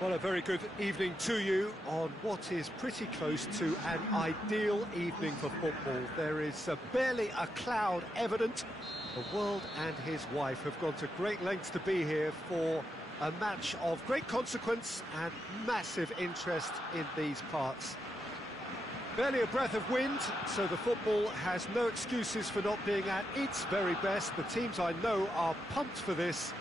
Well, a very good evening to you on what is pretty close to an ideal evening for football. There is barely a cloud evident. The world and his wife have gone to great lengths to be here for a match of great consequence and massive interest in these parts. Barely a breath of wind, so the football has no excuses for not being at its very best. The teams I know are pumped for this.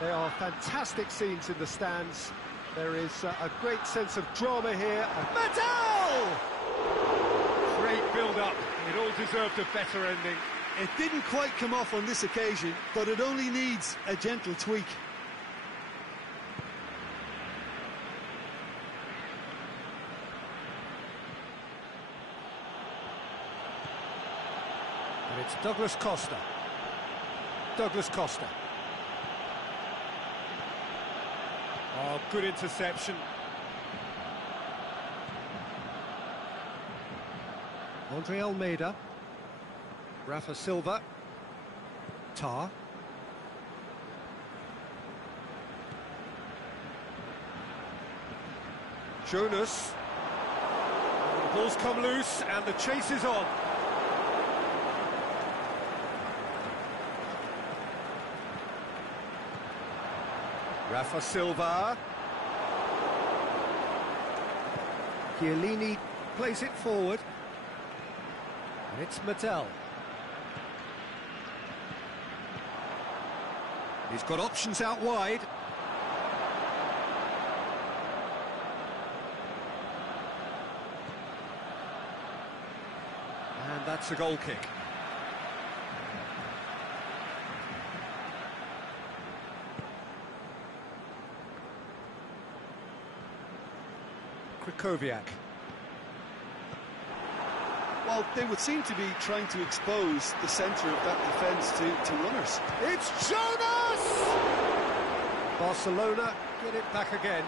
There are fantastic scenes in the stands. There is a great sense of drama here. Medal! Great build-up. It all deserved a better ending. It didn't quite come off on this occasion, but it only needs a gentle tweak. And it's Douglas Costa. Douglas Costa. Oh, good interception. Andre Almeida. Rafa Silva. Tar. Jonas. The ball's come loose and the chase is on. Rafa Silva. Chiellini plays it forward. And it's Mattel. He's got options out wide. And that's a goal kick. Krychowiak. Well, they would seem to be trying to expose the centre of that defence to runners. It's Jonas! Barcelona get it back again.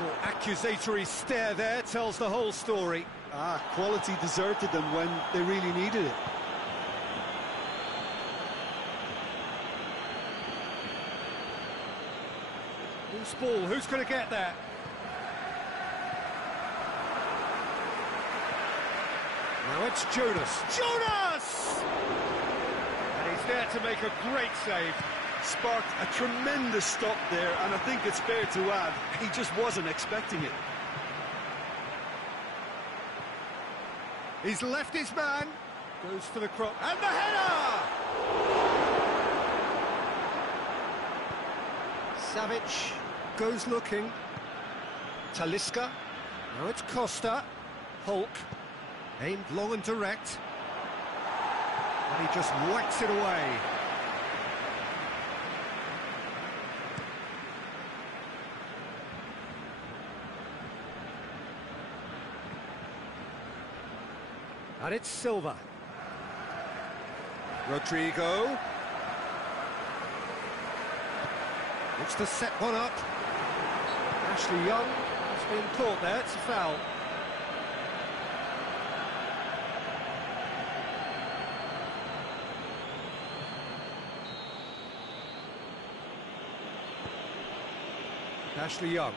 Little accusatory stare there tells the whole story. Quality deserted them when they really needed it. Loose ball, who's going to get that? Now it's Jonas. Jonas! And he's there to make a great save. Sparked a tremendous stop there, and I think it's fair to add, he just wasn't expecting it. He's left his man. Goes for the cross. And the header! Savic goes looking. Talisca. Now it's Costa. Hulk. Aimed long and direct. And he just whacks it away. And it's Silva. Rodrigo. Looks to set one up. Ashley Young has been caught there, it's a foul. Ashley Young.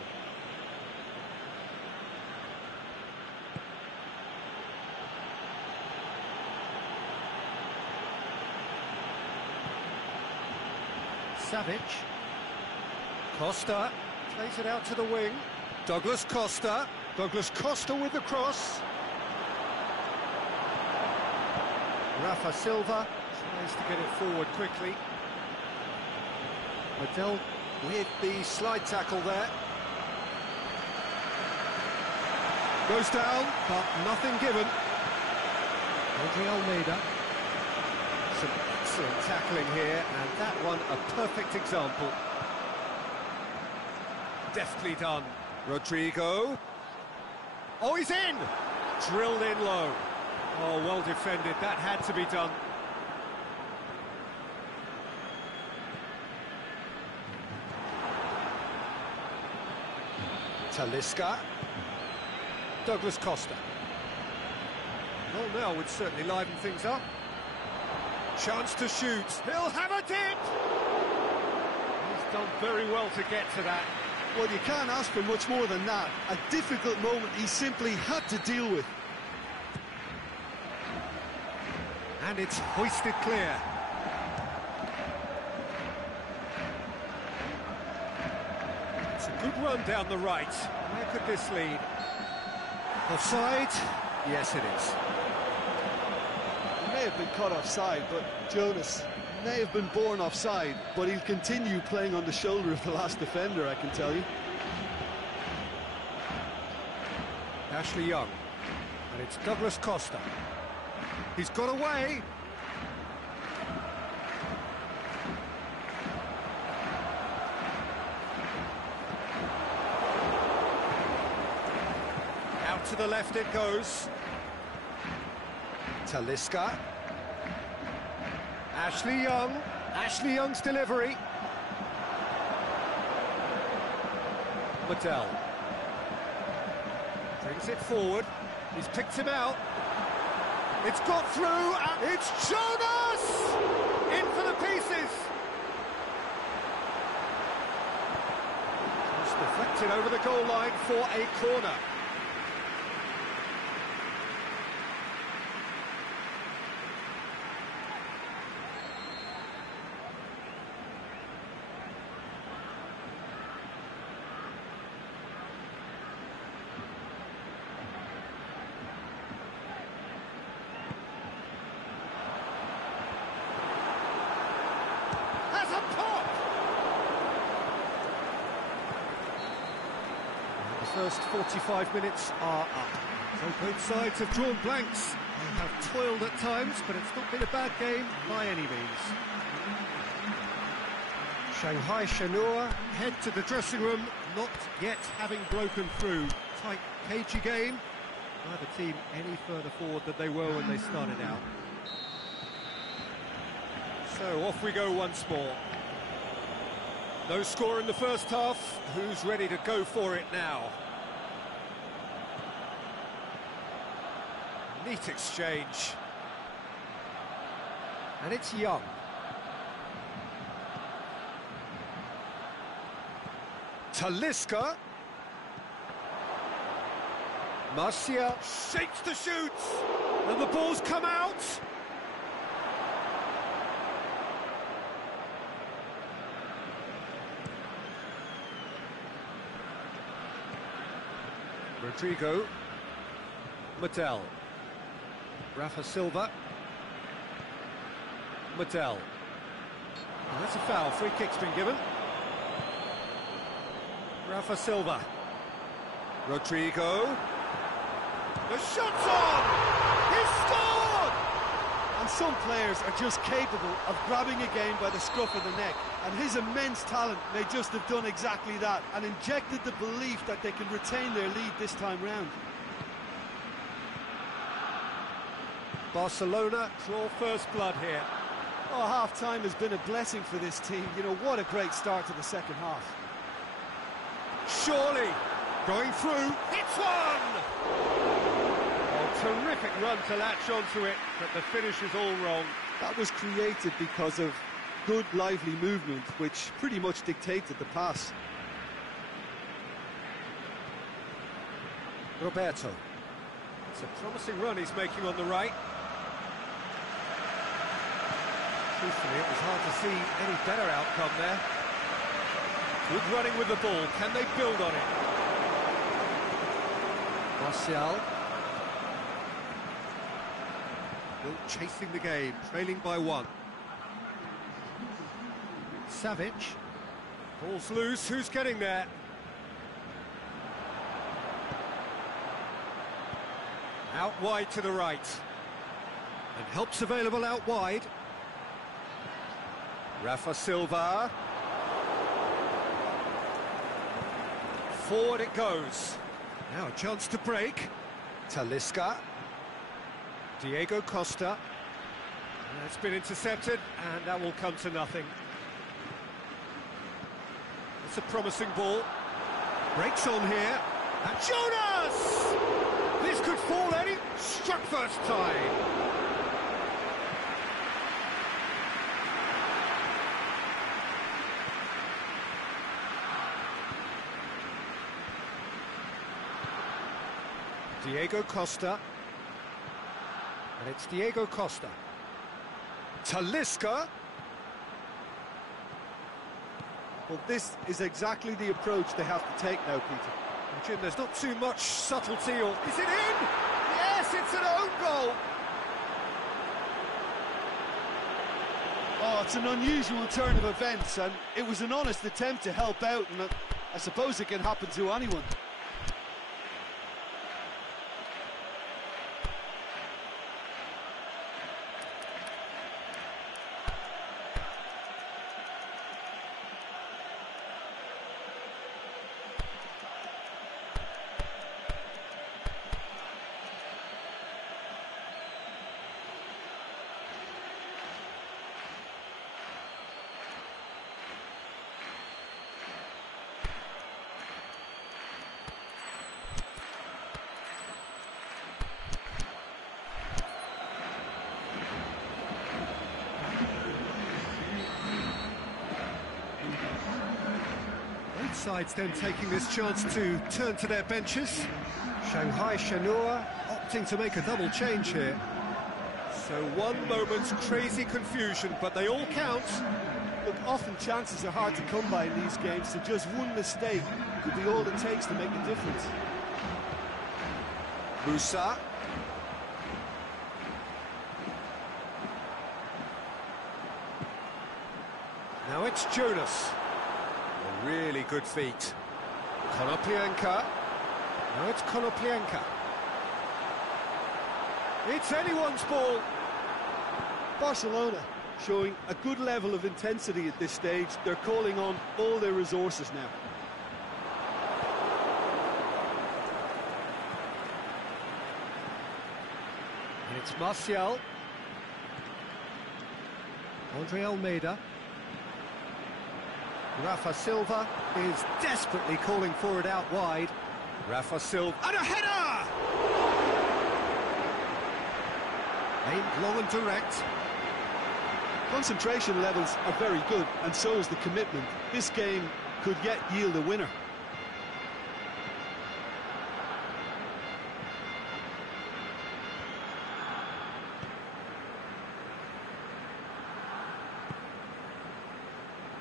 Savic. Costa plays it out to the wing. Douglas Costa. Douglas Costa with the cross. Rafa Silva tries to get it forward quickly. Adel with the slide tackle there. Goes down, but nothing given. Andre Almeida. Some excellent tackling here, and that one a perfect example. Deftly done. Rodrigo. Oh, he's in! Drilled in low. Oh, well defended. That had to be done. Talisca. Douglas Costa. Well, now would certainly liven things up. Chance to shoot. He'll have it in! He's Done very well to get to that. Well, you can't ask for much more than that. A difficult moment he simply had to deal with. And it's hoisted clear. It's a good run down the right. Where could this lead? Offside? Yes, it is. He may have been caught offside, but Jonas may have been born offside, but he'll continue playing on the shoulder of the last defender, I can tell you. Ashley Young. And it's Douglas Costa. He's got away. Out to the left it goes. Talisca. Ashley Young. Ashley Young's delivery. Mattel. Brings it forward. He's picked him out. It's got through, and it's Jonas! In for the pieces! It's deflected over the goal line for a corner. First 45 minutes are up. So both sides have drawn blanks. They have toiled at times, but it's not been a bad game by any means. Shanghai Shenhua head to the dressing room, not yet having broken through. Tight, cagey game. Neither team any further forward than they were when they started out. So off we go once more. No score in the first half. Who's ready to go for it now? Neat exchange. And it's Young. Talisca. Marcia shapes the shoots. And the ball's come out. Rodrigo. Mattel. Rafa Silva. Mattel. And that's a foul. Free kick's been given. Rafa Silva. Rodrigo. The shot's on! He's scored! And some players are just capable of grabbing a game by the scruff of the neck, and his immense talent may just have done exactly that and injected the belief that they can retain their lead this time round. Barcelona draw first blood here. Oh, half-time has been a blessing for this team. You know, what a great start to the second half. Surely, going through, it's one! Oh, terrific run to latch onto it, but the finish is all wrong. That was created because of good, lively movement, which pretty much dictated the pass. Roberto. It's a promising run he's making on the right. Truthfully, it was hard to see any better outcome there. Good running with the ball. Can they build on it? Martial. Still chasing the game, trailing by one. Savic. Ball's loose. Who's getting there? Out wide to the right. And help's available out wide. Rafa Silva. Forward it goes. Now a chance to break. Talisca. Diego Costa. And it's been intercepted, and that will come to nothing. It's a promising ball. Breaks on here. And Jonas! This could fall any. Struck first time. Diego Costa. And it's Diego Costa. Talisca. Well, this is exactly the approach they have to take now, Peter. And Jim, there's not too much subtlety or... Is it in? Yes, it's an own goal! Oh, it's an unusual turn of events, and it was an honest attempt to help out, and I suppose it can happen to anyone. Both sides then taking this chance to turn to their benches. Shanghai Shenhua opting to make a double change here. So one moment's crazy confusion, but they all count. Look, often chances are hard to come by in these games, so just one mistake could be all it takes to make a difference. Musa. Now it's Jonas. A really good feat. Konoplyanka. Now it's Konoplyanka. It's anyone's ball. Barcelona showing a good level of intensity at this stage. They're calling on all their resources now. And it's Martial. Andre Almeida. Rafa Silva is desperately calling for it out wide. Rafa Silva, and a header! Aimed long and direct. Concentration levels are very good, and so is the commitment. This game could yet yield a winner.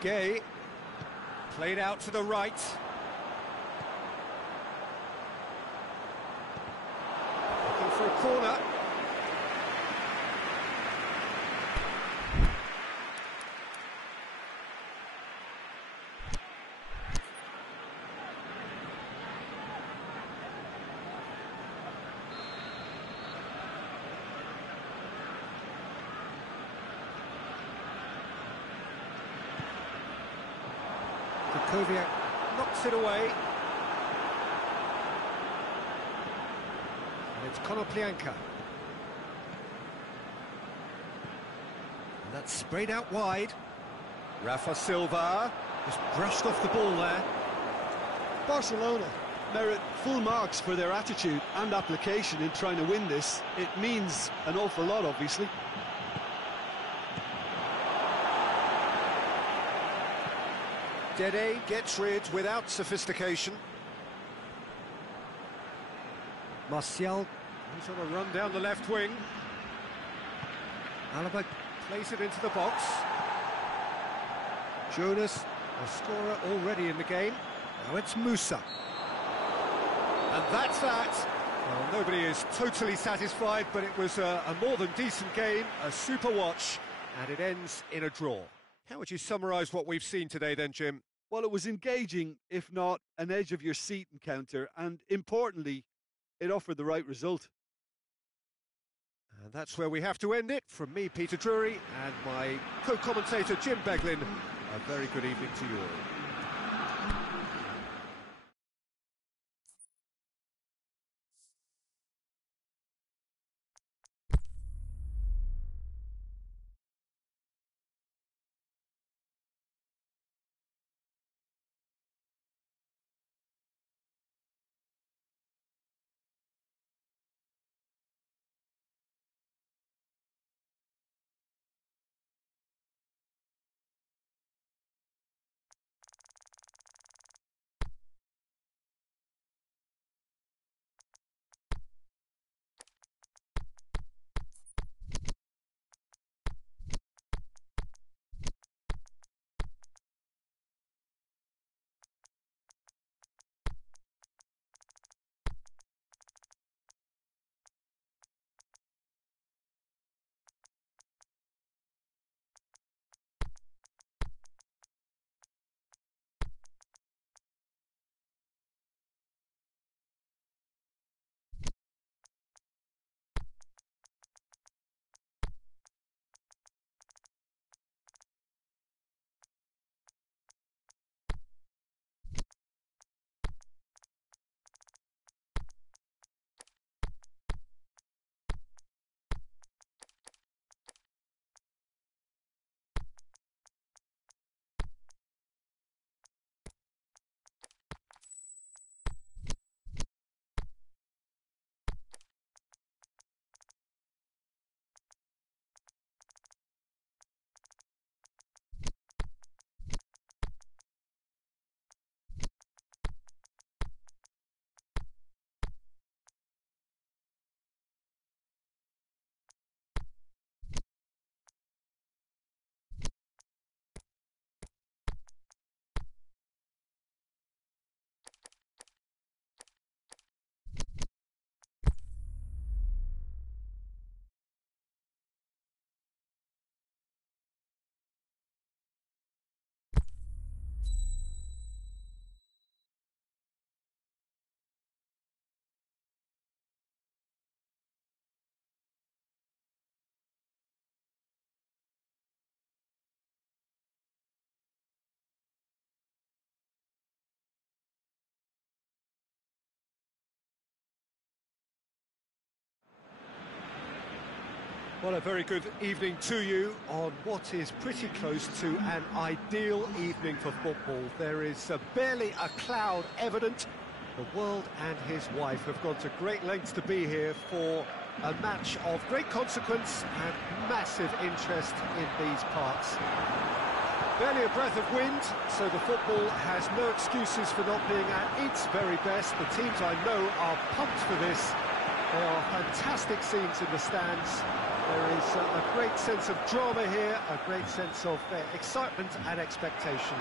Gay. Played out to the right. Looking for a corner. Kukoviak knocks it away. And it's Konoplyanka. And that's sprayed out wide. Rafa Silva just brushed off the ball there. Barcelona merit full marks for their attitude and application in trying to win this. It means an awful lot, obviously. Dede gets rid without sophistication. Martial, he's on a run down the left wing. Alaba plays it into the box. Jonas, a scorer already in the game. Now it's Musa. And that's that. Well, nobody is totally satisfied, but it was a more than decent game, a super watch, and it ends in a draw. How would you summarise what we've seen today then, Jim? Well, it was engaging, if not an edge-of-your-seat encounter, and importantly, it offered the right result. And that's where we have to end it. From me, Peter Drury, and my co-commentator, Jim Beglin, a very good evening to you all. Well, a very good evening to you on what is pretty close to an ideal evening for football. There is barely a cloud evident. The world and his wife have gone to great lengths to be here for a match of great consequence and massive interest in these parts. Barely a breath of wind, so the football has no excuses for not being at its very best. The teams I know are pumped for this. There are fantastic scenes in the stands. There is a great sense of drama here, a great sense of excitement and expectation.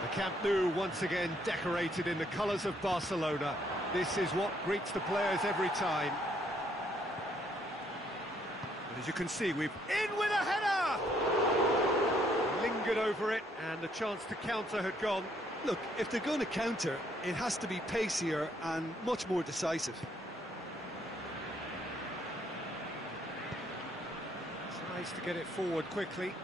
The Camp Nou once again decorated in the colours of Barcelona. This is what greets the players every time. And as you can see, we've in with a header! Lingered over it, and the chance to counter had gone. Look, if they're going to counter, it has to be pacier and much more decisive. Tries to get it forward quickly.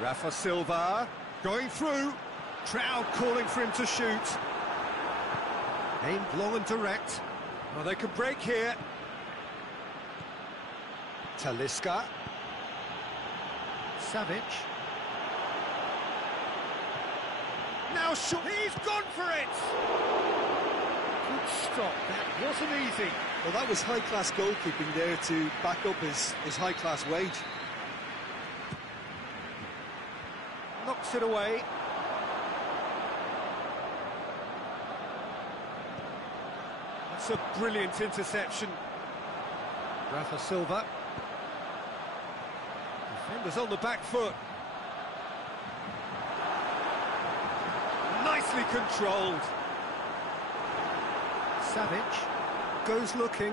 Rafa Silva going through. Crowd calling for him to shoot. Aimed long and direct. Well, they can break here. Talisca. Savic. Now he's gone for it! Good stop, that wasn't easy. Well, that was high-class goalkeeping there to back up his high-class wage. Knocks it away. That's a brilliant interception. Rafa Silva. Defenders on the back foot. Nicely controlled. Savic goes looking.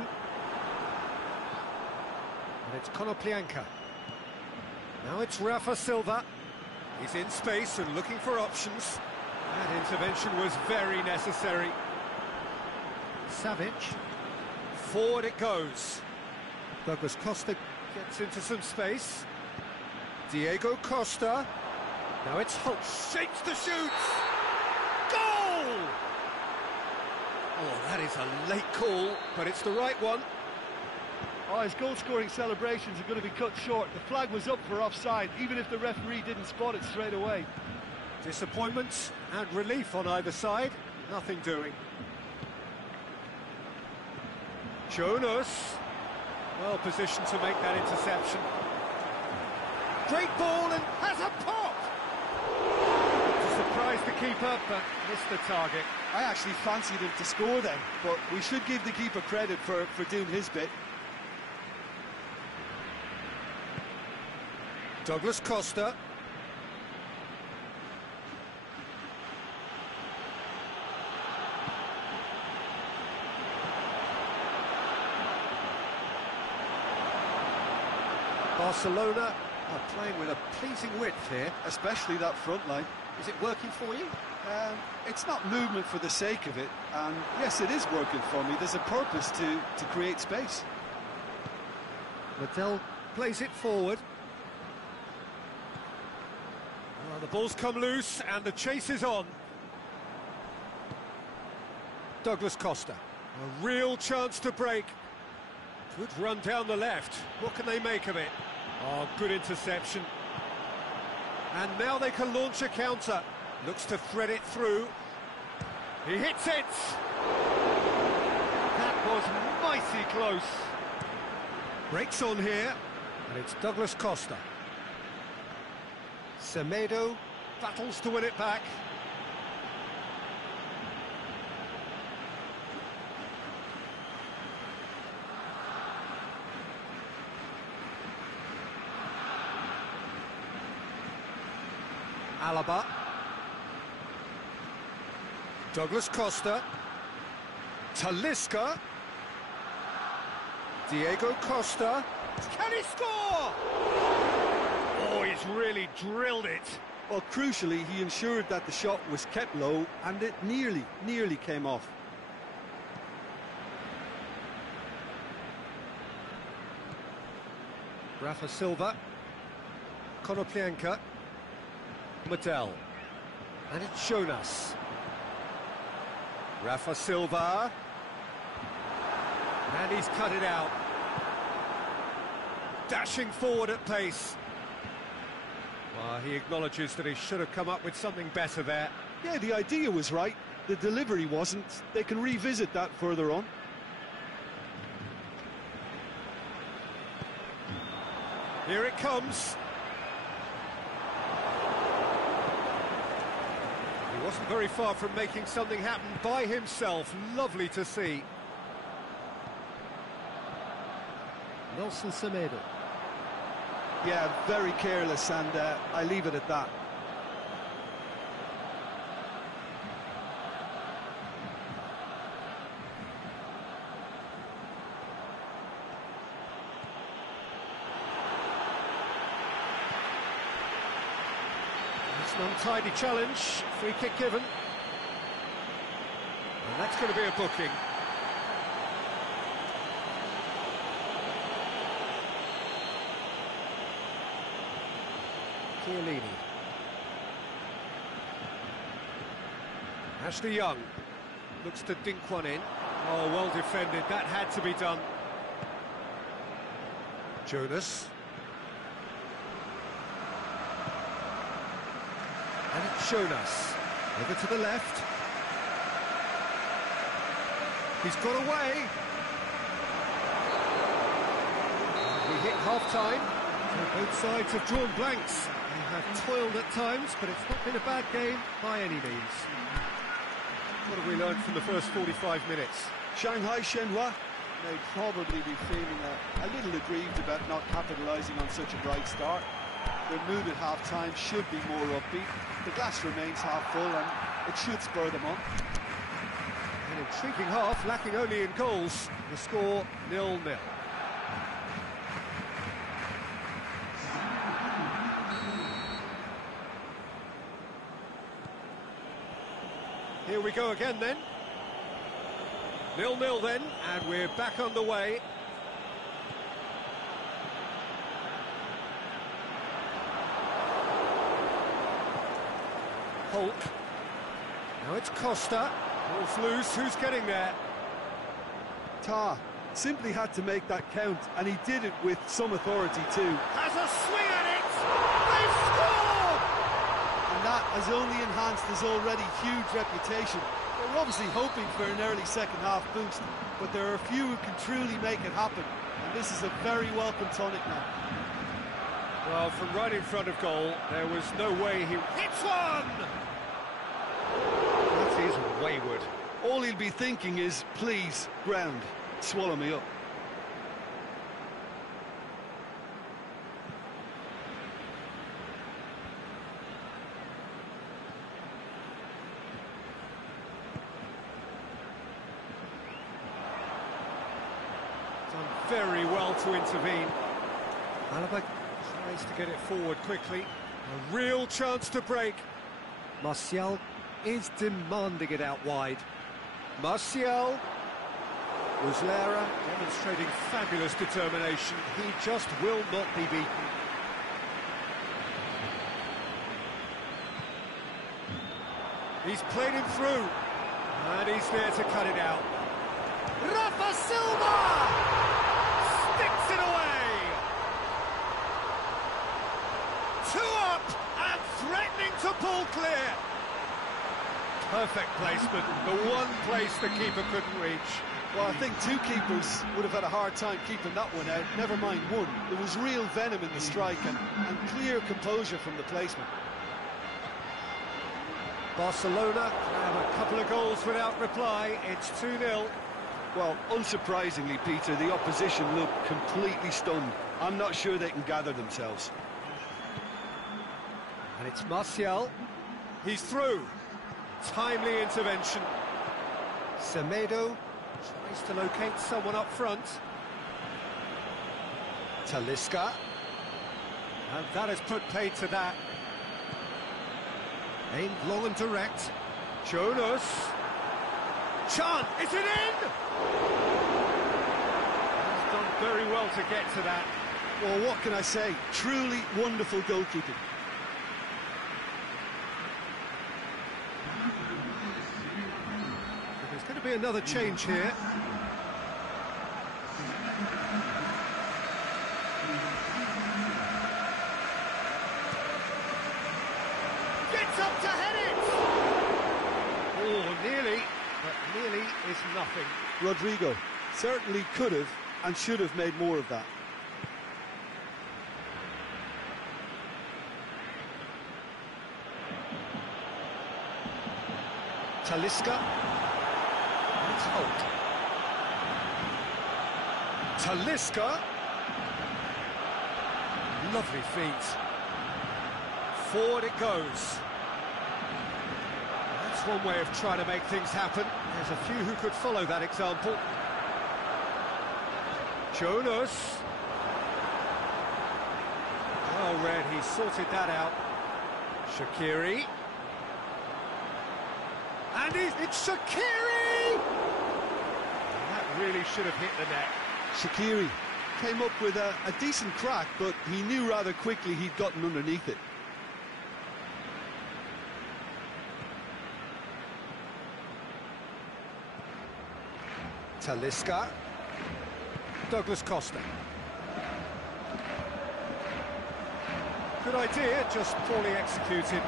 And it's Konoplyanka. Now it's Rafa Silva. He's in space and looking for options. That intervention was very necessary. Savic. Forward it goes. Douglas Costa gets into some space. Diego Costa. Now it's Holt. Shapes the shoots. Goal! Oh, that is a late call, but it's the right one. Oh, his goal-scoring celebrations are going to be cut short. The flag was up for offside, even if the referee didn't spot it straight away. Disappointment and relief on either side. Nothing doing. Jonas. Well positioned to make that interception. Great ball and has a pop! To surprise the keeper, but missed the target. I actually fancied him to score then, but we should give the keeper credit for doing his bit. Douglas Costa. Barcelona are playing with a pleasing width here. Especially that front line. Is it working for you? It's not movement for the sake of it, and yes, it is working for me. There's a purpose to create space. Liddell plays it forward. Well, the ball's come loose and the chase is on. Douglas Costa. A real chance to break. Good run down the left. What can they make of it? Oh, good interception. And now they can launch a counter. Looks to thread it through. He hits it! That was mighty close. Breaks on here, and it's Douglas Costa. Semedo battles to win it back. Alaba. Douglas Costa. Talisca. Diego Costa. Can he score? Oh, he's really drilled it. Well, crucially, he ensured that the shot was kept low and it nearly came off. Rafa Silva. Konoplyanka. Liddell. And it's Jonas. Rafa Silva. And he's cut it out. Dashing forward at pace. Well, he acknowledges that he should have come up with something better there. Yeah, the idea was right. The delivery wasn't. They can revisit that further on. Here it comes. He wasn't very far from making something happen by himself. Lovely to see. Nelson Semedo. Yeah, very careless, and I leave it at that. It's an untidy challenge, free kick given. And that's going to be a booking. Chiellini. Ashley Young looks to dink one in. Oh, well defended, that had to be done. Jonas. And it's Jonas. Over to the left. He's got away. We hit half-time. So both sides have drawn blanks. They have toiled at times, but it's not been a bad game by any means. What have we learned from the first 45 minutes? Shanghai Shenhua may probably be feeling a little aggrieved about not capitalising on such a bright start. Their mood at half-time should be more upbeat. The glass remains half full and it should spur them on. An intriguing half, lacking only in goals. The score 0-0. Here we go again then. 0-0 then, and we're back on the way. Hulk. Now it's Costa. Ball's loose, who's getting there? Ta simply had to make that count, and he did it with some authority too. Has a swing at it! They've scored! And that has only enhanced his already huge reputation. They're obviously hoping for an early second-half boost, but there are a few who can truly make it happen, and this is a very welcome tonic now. Well, from right in front of goal, there was no way he hits one! That is wayward. All he'll be thinking is, please, ground, swallow me up. Done very well to intervene. Alaba tries to get it forward quickly. A real chance to break. Martial is demanding it out wide. Martial. Muslera demonstrating fabulous determination. He just will not be beaten. He's played him through. And he's there to cut it out. Rafa Silva! Sticks it away! 2 up and threatening to pull clear. Perfect placement, the one place the keeper couldn't reach. Well, I think 2 keepers would have had a hard time keeping that one out, never mind 1. There was real venom in the strike and clear composure from the placement. Barcelona have a couple of goals without reply. It's 2-0. Well, unsurprisingly, Peter, the opposition look completely stunned. I'm not sure they can gather themselves. And it's Martial. He's through. Timely intervention. Semedo tries to locate someone up front. Talisca. And that has put paid to that. Aimed long and direct. Jonas. Chan, is it in? He's done very well to get to that. Well, what can I say? Truly wonderful goalkeeping. There's going to be another change here. It's up to head it! Oh, nearly, but nearly is nothing. Rodrigo certainly could have and should have made more of that. Talisca. It's Holt. Talisca. Lovely feet. Forward it goes. That's one way of trying to make things happen. There's a few who could follow that example. Jonas. Well read, he sorted that out. Shaqiri. And it's Shaqiri! That really should have hit the net. Shaqiri came up with a decent crack, but he knew rather quickly he'd gotten underneath it. Talisca. Douglas Costa. Good idea, just poorly executed.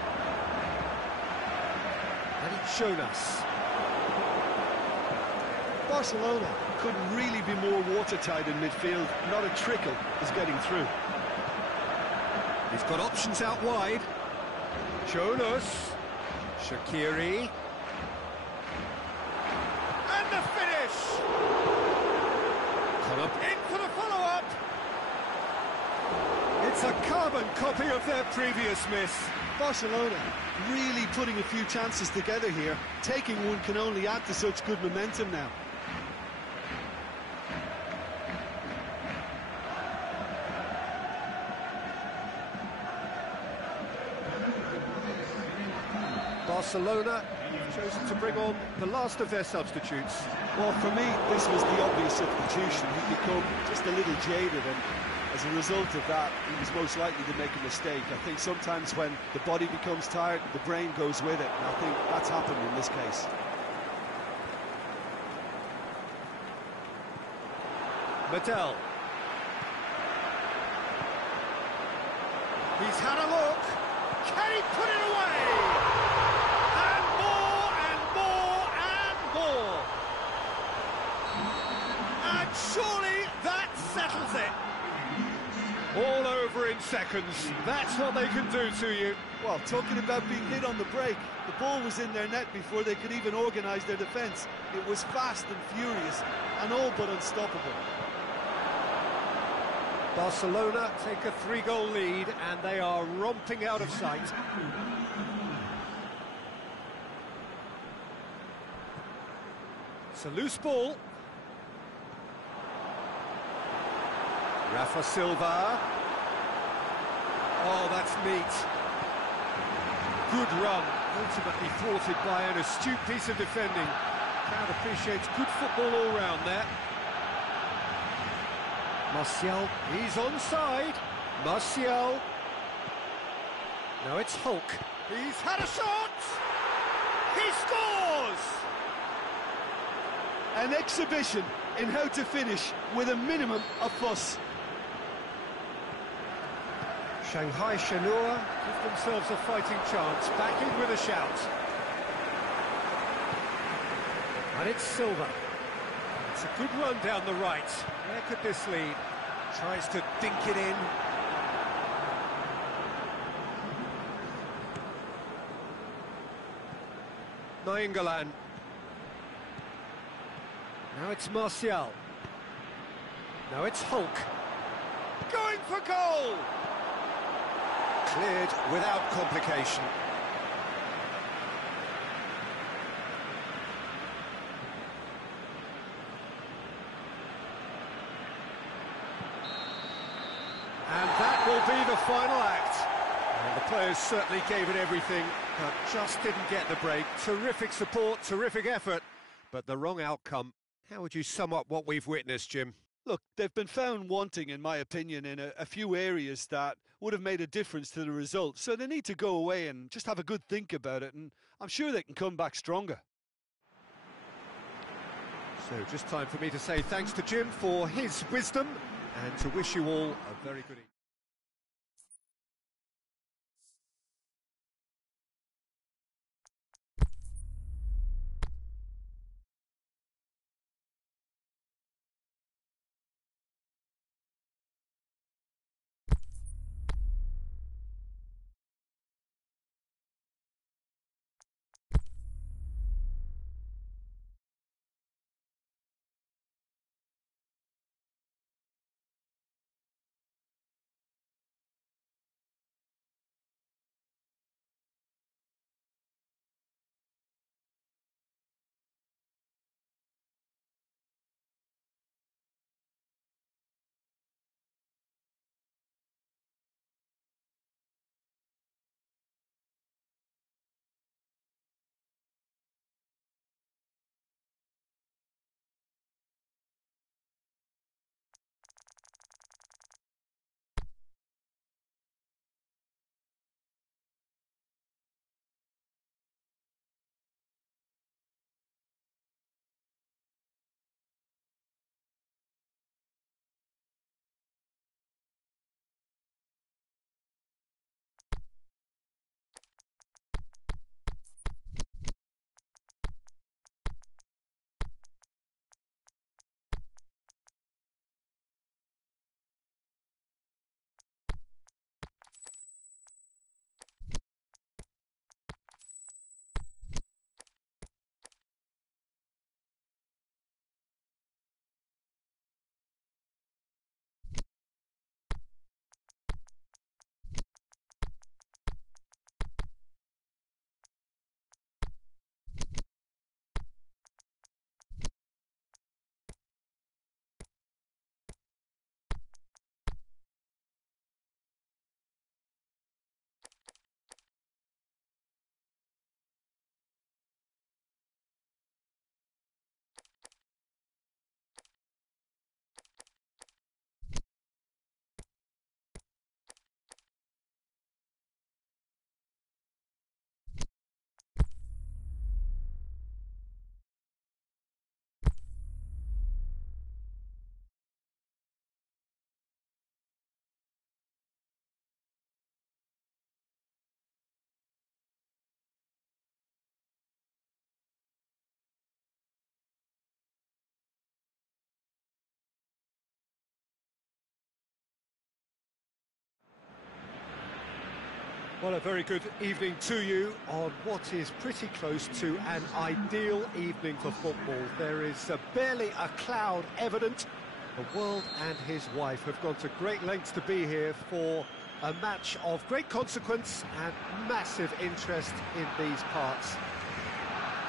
And it's Jonas. Barcelona couldn't really be more watertight in midfield. Not a trickle is getting through. He's got options out wide. Jonas. Shaqiri. And the finish! Column in for the follow-up. It's a carbon copy of their previous miss. Barcelona really putting a few chances together here. Taking one can only add to such good momentum now. Barcelona have chosen to bring on the last of their substitutes. Well, for me, this was the obvious substitution. He'd become just a little jaded, and as a result of that, he was most likely to make a mistake. I think sometimes when the body becomes tired, the brain goes with it, and I think that's happened in this case. Medel. He's had a look. Can he put it away? And more, and more, and more. And surely that settles it. All over in seconds. That's what they can do to you. Well, talking about being hit on the break, the ball was in their net before they could even organise their defence. It was fast and furious, and all but unstoppable. Barcelona take a 3-goal lead, and they are romping out of sight. It's a loose ball. Rafa Silva. Oh, that's neat. Good run, ultimately thwarted by an astute piece of defending. Crowd appreciates good football all round there. Martial, he's onside. Martial. Now it's Hulk. He's had a shot. He scores! An exhibition in how to finish with a minimum of fuss. Shanghai Shenhua give themselves a fighting chance, back in with a shout. And it's Silva. It's a good run down the right. Where could this lead? Tries to dink it in. Nainggolan. Now it's Martial. Now it's Hulk. Going for goal! Cleared without complication. And that will be the final act. And the players certainly gave it everything, but just didn't get the break. Terrific support, terrific effort, but the wrong outcome. How would you sum up what we've witnessed, Jim? Look, they've been found wanting, in my opinion, in a few areas that would have made a difference to the result. So they need to go away and just have a good think about it, and I'm sure they can come back stronger. So just time for me to say thanks to Jim for his wisdom and to wish you all a very good evening. Well, a very good evening to you on what is pretty close to an ideal evening for football. There is barely a cloud evident. The world and his wife have gone to great lengths to be here for a match of great consequence and massive interest in these parts.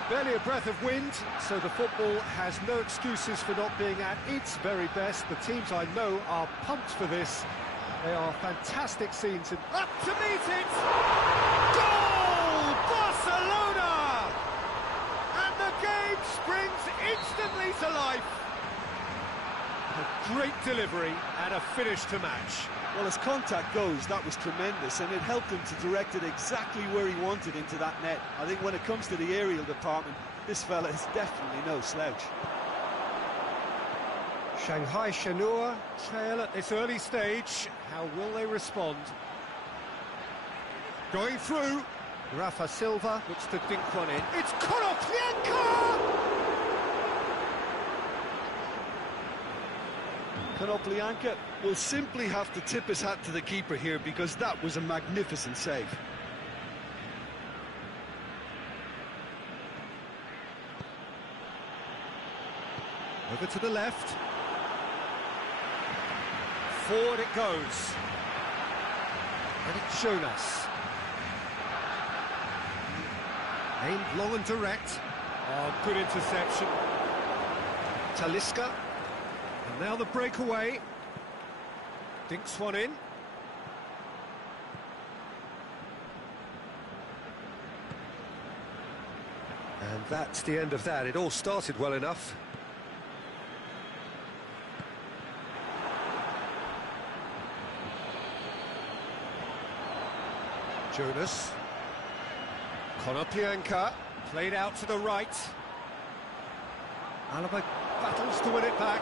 Barely a breath of wind, so the football has no excuses for not being at its very best. The teams I know are pumped for this. They are fantastic scenes. And up to meet it! Goal! Barcelona! And the game springs instantly to life. A great delivery and a finish to match. Well, as contact goes, that was tremendous, and it helped him to direct it exactly where he wanted into that net. I think when it comes to the aerial department, this fella is definitely no slouch. Shanghai Shenhua trail at this early stage. How will they respond? Going through. Rafa Silva looks to dink one in. It's Konoplyanka! Konoplyanka will simply have to tip his hat to the keeper here, because that was a magnificent save. Over to the left. Forward it goes. And it's Jonas. Aimed long and direct. Oh, good interception. Talisca. And now the breakaway. Dinks one in. And that's the end of that. It all started well enough. Jonas. Konoplyanka, played out to the right. Alaba battles to win it back.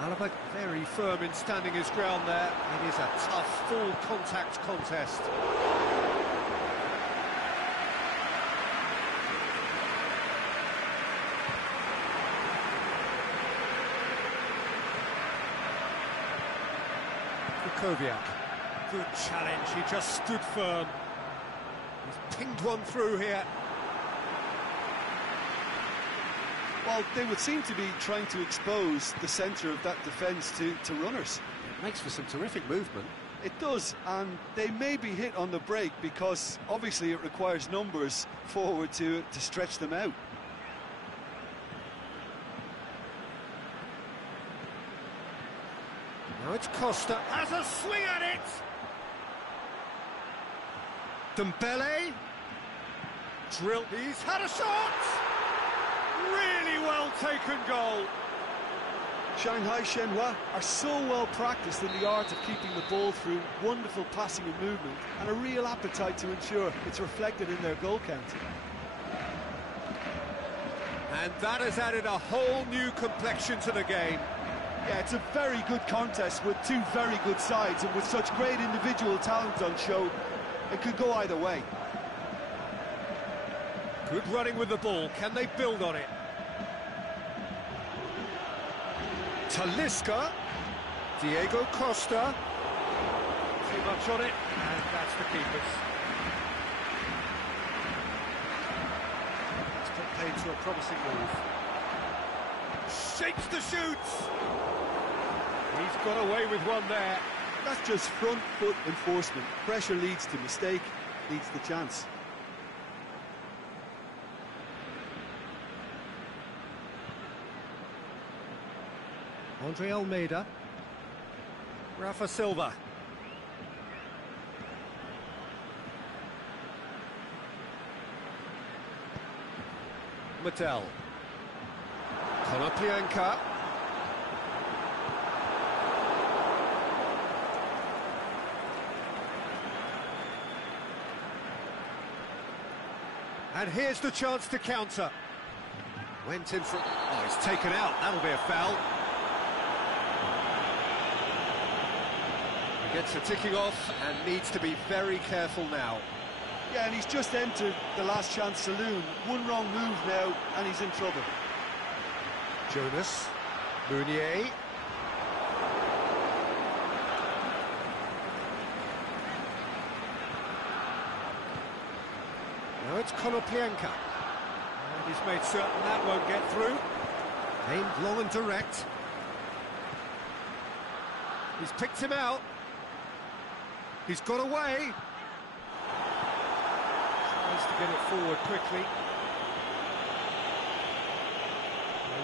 Alaba very firm in standing his ground there. It is a tough, full contact contest. Kukoviak. Good challenge, he just stood firm. He's pinged one through here. Well, they would seem to be trying to expose the centre of that defence to runners. It makes for some terrific movement. It does, and they may be hit on the break because obviously it requires numbers forward to stretch them out. Now it's Costa, has a swing at it! Dembele, drill, he's had a shot! Really well taken goal. Shanghai Shenhua are so well practiced in the art of keeping the ball through wonderful passing and movement, and a real appetite to ensure it's reflected in their goal count. And that has added a whole new complexion to the game. Yeah, it's a very good contest with two very good sides, and with such great individual talent on show, it could go either way. Good running with the ball. Can they build on it? Talisca. Diego Costa. Too much on it, and that's the keeper's. It's got paid to a promising move. Shakes the shoots. He's got away with one there. That's just front foot enforcement. Pressure leads to mistake, leads to chance. Andre Almeida. Rafa Silva. Mattel. Konoplyanka. And here's the chance to counter. Went in for... Oh, he's taken out. That'll be a foul. He gets the ticking off and needs to be very careful now. Yeah, and he's just entered the last chance saloon. One wrong move now, and he's in trouble. Jonas. Meunier. it's Konoplyanka. And he's made certain that won't get through. Aimed long and direct. He's picked him out. He's got away. Tries to get it forward quickly.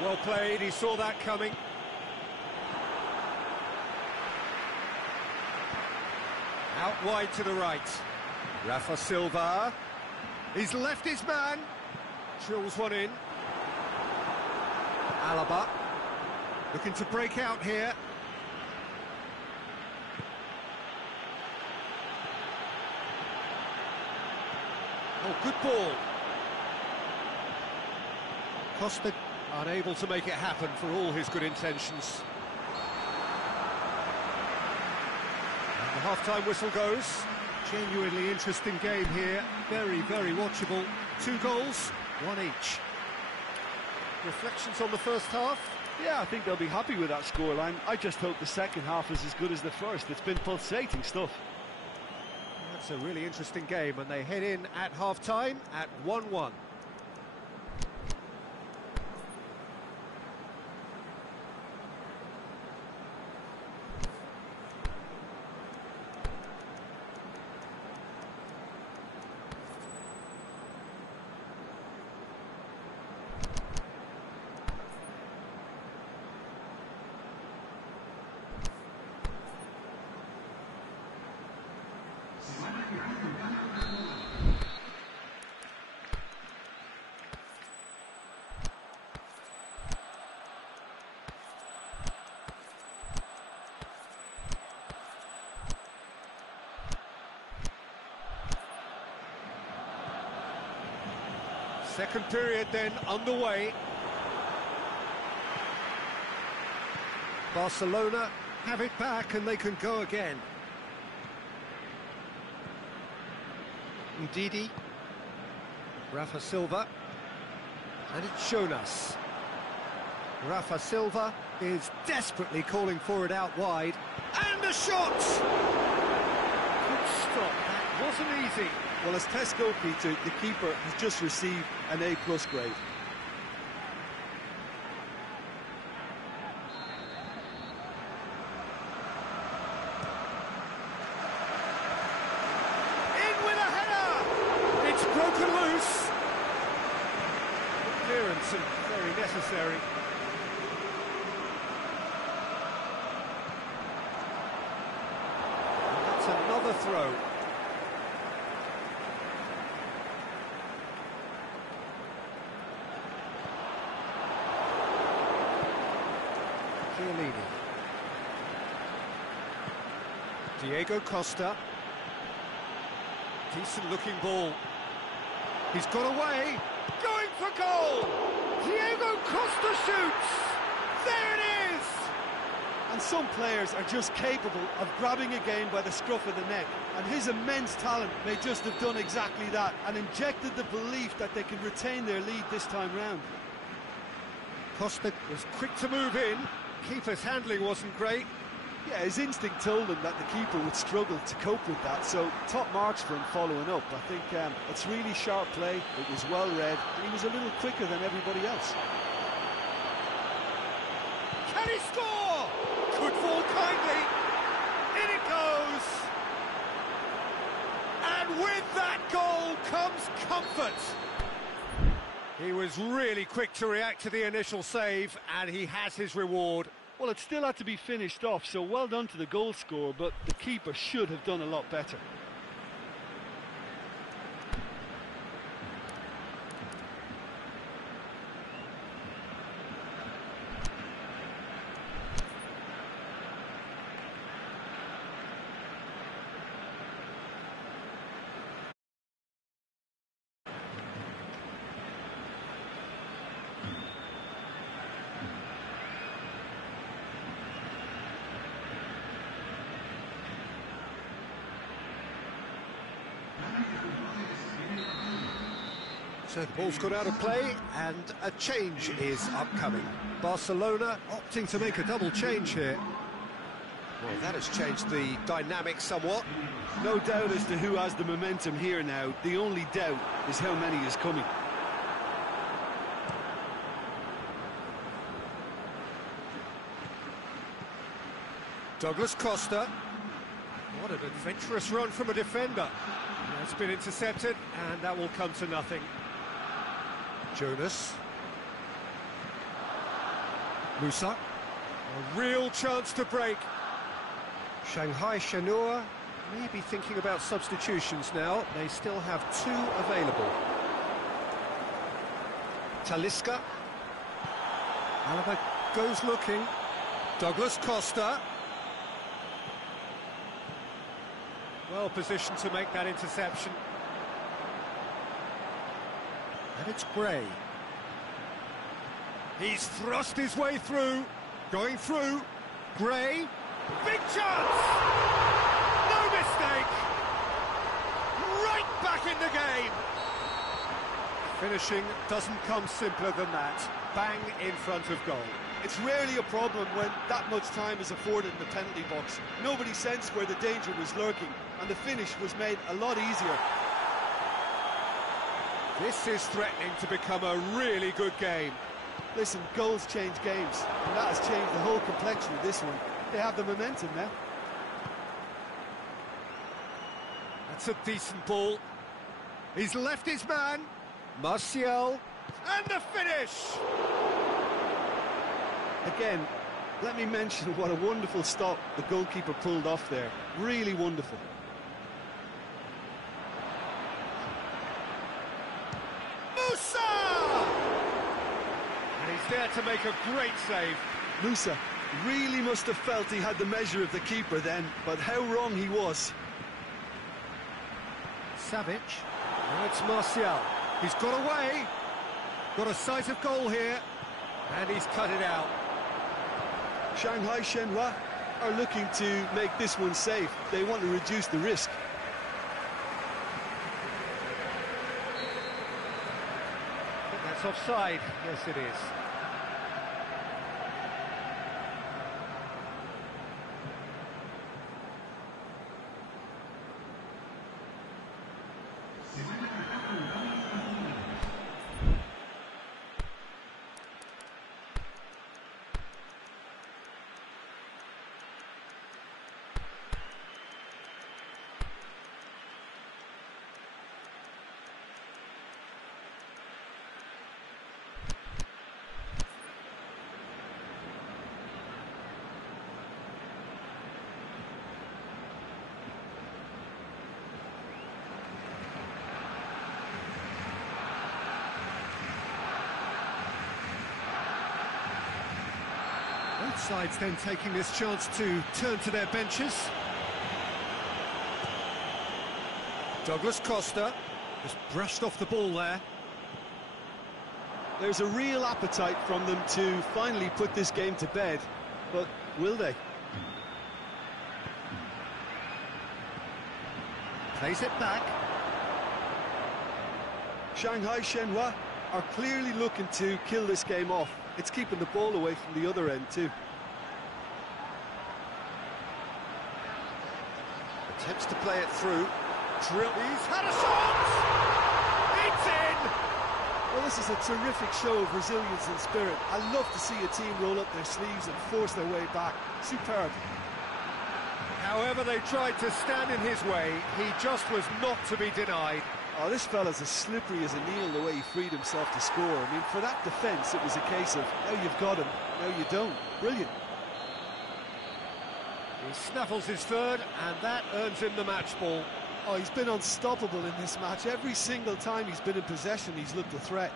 Well played, he saw that coming. Out wide to the right. Rafa Silva. He's left his man. Drills one in. Alaba. Looking to break out here. Oh, good ball. Costa unable to make it happen for all his good intentions. And the half-time whistle goes. Genuinely interesting game here. Very, very watchable. 2 goals, 1 each. Reflections on the first half? Yeah, I think they'll be happy with that scoreline. I just hope the second half is as good as the first. It's been pulsating stuff. That's a really interesting game, and they head in at half-time at 1-1. Second period then underway. Barcelona have it back and they can go again. Ndidi. Rafa Silva. And it's Jonas. Rafa Silva is desperately calling for it out wide. And a shot! Good stop. That wasn't easy. Well, as test goalkeeper, the keeper has just received an A+ grade. In with a header! It's broken loose. Clearance and very necessary. And that's another throw. Diego Costa. Decent looking ball. He's got away. Going for goal. Diego Costa shoots. There it is. And some players are just capable of grabbing a game by the scruff of the neck. And his immense talent may just have done exactly that and injected the belief that they can retain their lead this time round. Costa was quick to move in. Keeper's handling wasn't great. Yeah, his instinct told him that the keeper would struggle to cope with that, so top marks for him following up. I think it's really sharp play, it was well read, and he was a little quicker than everybody else. Can he score? Could fall kindly. In it goes. And with that goal comes comfort. He was really quick to react to the initial save, and he has his reward. Well, it still had to be finished off, so well done to the goal scorer, but the keeper should have done a lot better. So the ball's got out of play and a change is upcoming. Barcelona opting to make a double change here. Well, that has changed the dynamic somewhat. No doubt as to who has the momentum here now. The only doubt is how many is coming. Douglas Costa. What an adventurous run from a defender. It's been intercepted, and that will come to nothing. Jonas. Musa. A real chance to break. Shanghai Shenhua may be thinking about substitutions now. They still have 2 available. Talisca. Alaba goes looking. Douglas Costa. Well positioned to make that interception. And it's Gray. He's thrust his way through. Going through. Gray. Big chance! No mistake! Right back in the game! Finishing doesn't come simpler than that. Bang in front of goal. It's rarely a problem when that much time is afforded in the penalty box. Nobody sensed where the danger was lurking, and the finish was made a lot easier. This is threatening to become a really good game. Listen, goals change games, and that has changed the whole complexion of this one. They have the momentum now. That's a decent ball. He's left his man. Martial. And the finish! Again, let me mention what a wonderful stop the goalkeeper pulled off there. Really wonderful. Musa! And he's there to make a great save. Musa really must have felt he had the measure of the keeper then, but how wrong he was. Savic. Now it's Martial. He's got away. Got a sight of goal here. And he's cut it out. Shanghai Shenhua are looking to make this one safe. They want to reduce the risk. I think that's offside. Yes, it is. Both sides then taking this chance to turn to their benches. Douglas Costa just brushed off the ball there. There's a real appetite from them to finally put this game to bed, but will they? Plays it back. Shanghai Shenhua are clearly looking to kill this game off. It's keeping the ball away from the other end too. Attempts to play it through. He's had a shot! It's in! Well, this is a terrific show of resilience and spirit. I love to see a team roll up their sleeves and force their way back. Superb. However they tried to stand in his way, he just was not to be denied. Oh, this fella's as slippery as a needle the way he freed himself to score. I mean, for that defence, it was a case of, now you've got him, now you don't. Brilliant. He snaffles his third, and that earns him the match ball. Oh, he's been unstoppable in this match. Every single time he's been in possession, he's looked a threat.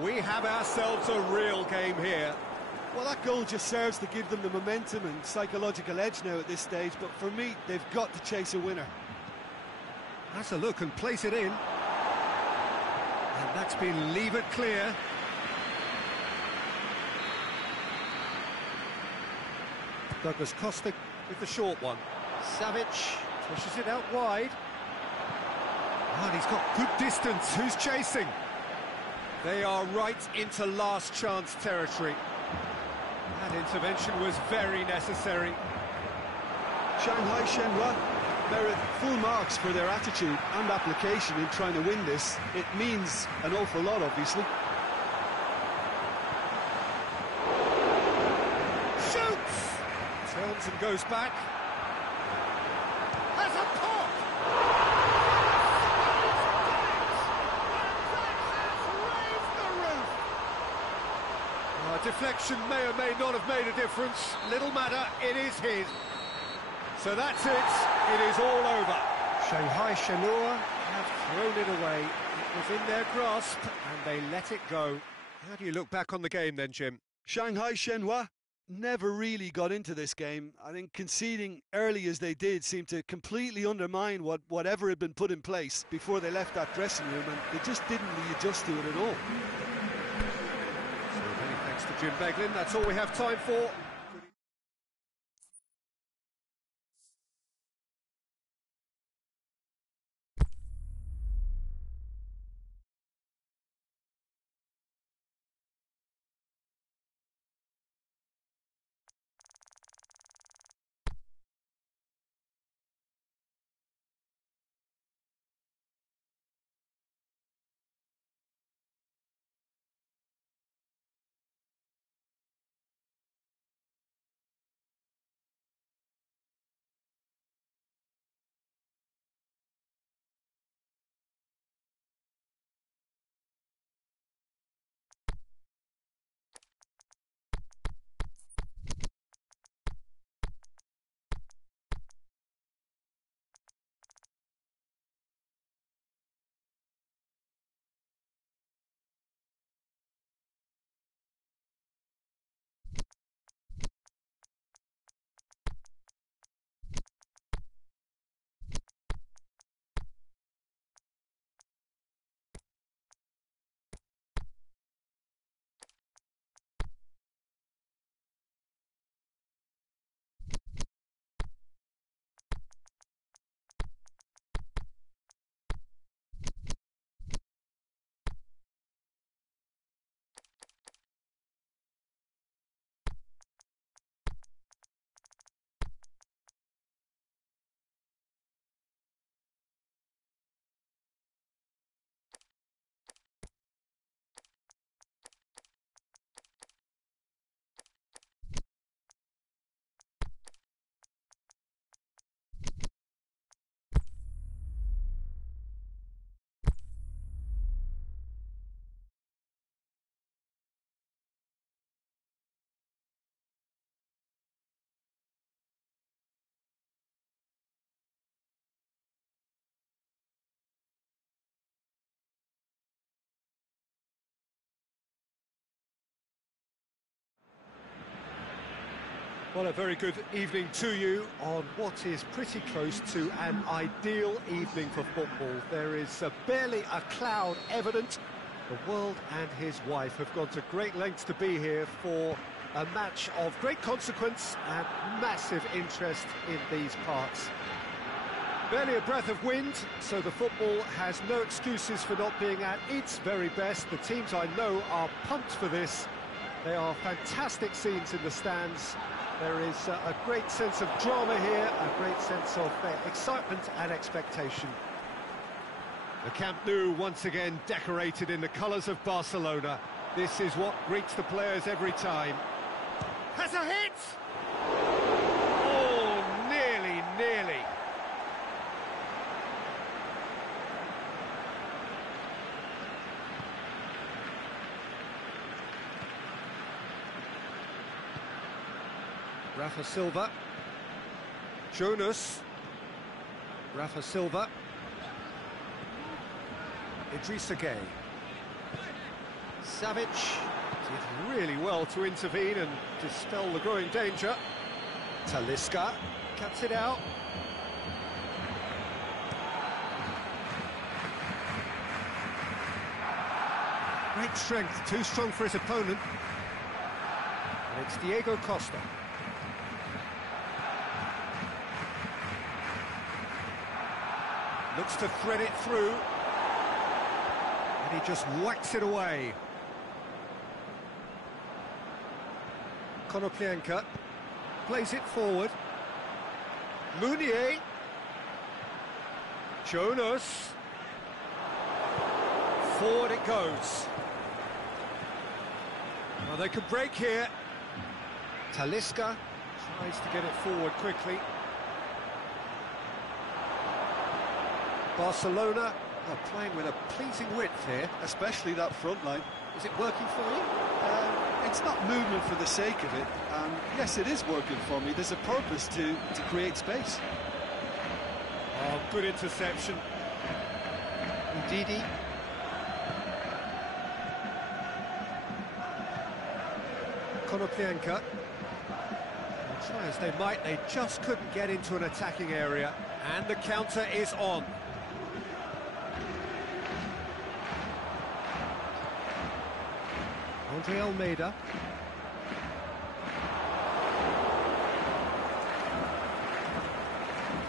We have ourselves a real game here. Well, that goal just serves to give them the momentum and psychological edge now at this stage, but for me, they've got to chase a winner. Has a look and plays it in. And that's been levered clear. Douglas Costa with the short one. Savic pushes it out wide. Oh, and he's got good distance. Who's chasing? They are right into last chance territory. That intervention was very necessary. Shanghai Shenhua merit full marks for their attitude and application in trying to win this. It means an awful lot, obviously. Shoots! Turns and goes back. Has a pop! Deflection may or may not have made a difference. Little matter, it is his. So that's it. It is all over. Shanghai Shenhua have thrown it away. It was in their grasp, and they let it go. How do you look back on the game then, Jim? Shanghai Shenhua never really got into this game. I think conceding early as they did seemed to completely undermine whatever had been put in place before they left that dressing room, and they just didn't readjust to it at all. Thanks to Jim Beglin. That's all we have time for. Well, a very good evening to you on what is pretty close to an ideal evening for football. There is barely a cloud evident. The world and his wife have gone to great lengths to be here for a match of great consequence and massive interest in these parts. Barely a breath of wind, so the football has no excuses for not being at its very best. The teams I know are pumped for this. They are fantastic scenes in the stands. There is a great sense of drama here, a great sense of excitement and expectation. The Camp Nou once again decorated in the colours of Barcelona. This is what greets the players every time. Has a hit! Oh, nearly. Rafa Silva, Jonas, Rafa Silva, Idrissa Gueye, Savic did really well to intervene and dispel the growing danger. Talisca cuts it out. Great strength, too strong for his opponent. And it's Diego Costa. Looks to thread it through, and he just whacks it away. Konoplyanka plays it forward. Mounier. Jonas. Forward it goes. Well, they could break here. Talisca tries to get it forward quickly. Barcelona are playing with a pleasing width here. Especially that front line. Is it working for you? It's not movement for the sake of it, and yes, it is working for me. There's a purpose to create space. Oh, good interception. Ndidi. Konoplyanka. Try as they might, they just couldn't get into an attacking area, and the counter is on. Andre Almeida.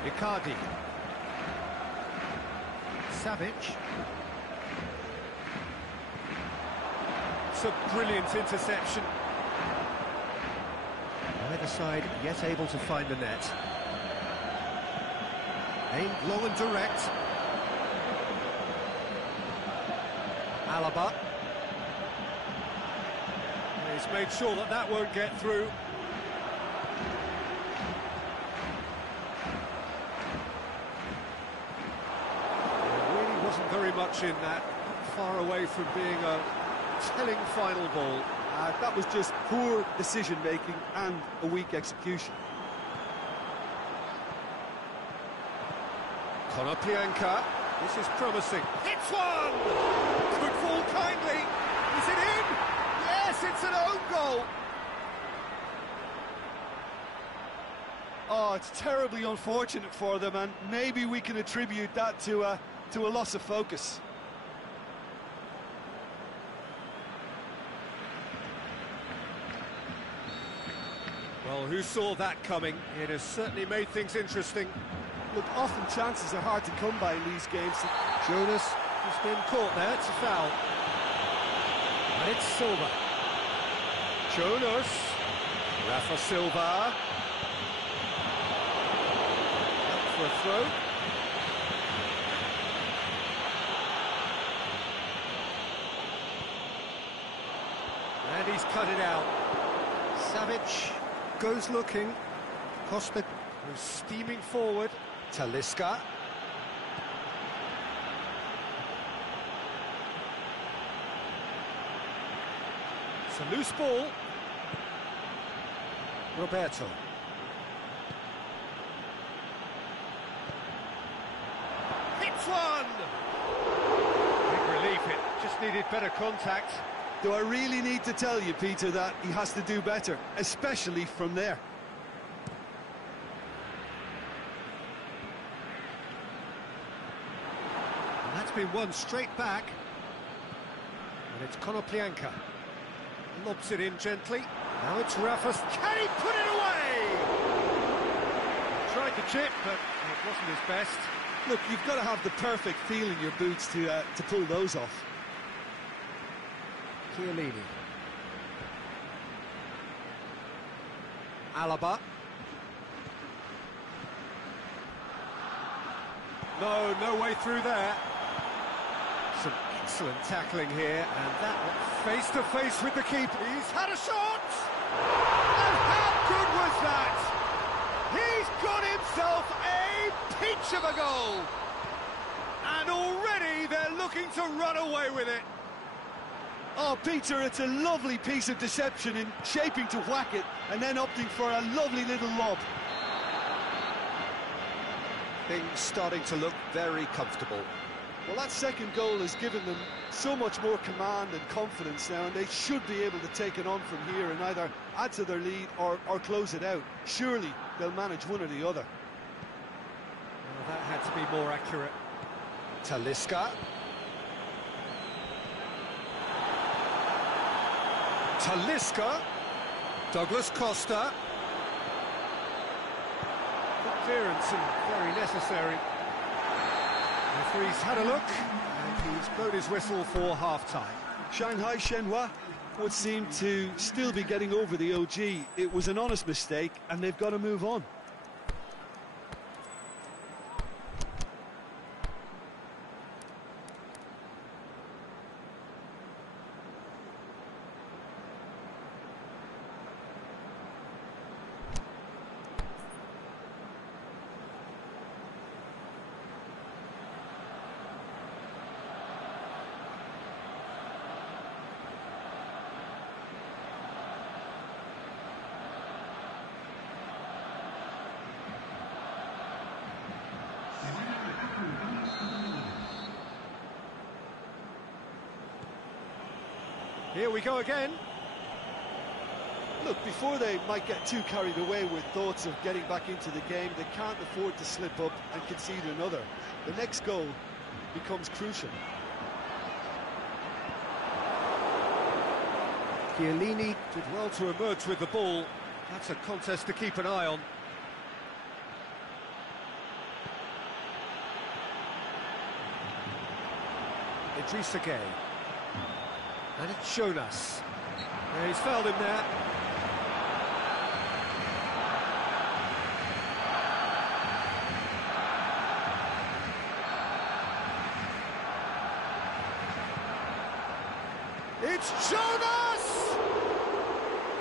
Icardi. Savic. It's a brilliant interception. Either side yet able to find the net. Aimed low and direct. Alaba. He's made sure that that won't get through. There really wasn't very much in that, far away from being a telling final ball. That was just poor decision-making and a weak execution. Konoplyanka, this is promising. Hits one! Good fall kindly. Is it in? Yes, it's an own goal. Oh, it's terribly unfortunate for them, and maybe we can attribute that to a loss of focus. Well, who saw that coming? It has certainly made things interesting. Look, often chances are hard to come by in these games. Jonas has been caught there, it's a foul. And it's Silva. Jonas. Rafa Silva. Up for a throw. And he's cut it out. Savic goes looking. Costa goes steaming forward. Talisca. It's a loose ball. Roberto. Hits one! Big relief, it just needed better contact. Do I really need to tell you, Peter, that he has to do better, especially from there? And that's been won straight back. And it's Konoplyanka. Lobs it in gently. Now it's Rafa. Can he put it away? Tried to chip, but it wasn't his best. Look, you've got to have the perfect feel in your boots to pull those off. Chiellini. Alaba. No way through there. Some excellent tackling here, and that one face to face with the keeper. He's had a shot! And how good was that? He's got himself a peach of a goal! And already they're looking to run away with it. Oh, Peter, it's a lovely piece of deception in shaping to whack it and then opting for a lovely little lob. Things starting to look very comfortable. Well, that second goal has given them so much more command and confidence now, and they should be able to take it on from here and either add to their lead or close it out. Surely they'll manage one or the other. Well, that had to be more accurate. Talisca. Talisca. Douglas Costa. Good clearance and very necessary. Referee's had a look and he's blown his whistle for half-time. Shanghai Shenhua would seem to still be getting over the OG. It was an honest mistake, and they've got to move on. Here we go again. Look, before they might get too carried away with thoughts of getting back into the game, they can't afford to slip up and concede another. The next goal becomes crucial. Chiellini did well to emerge with the ball. That's a contest to keep an eye on. Idrissa Gueye. And it's shown us. Yeah, he's fouled him there. It's Jonas!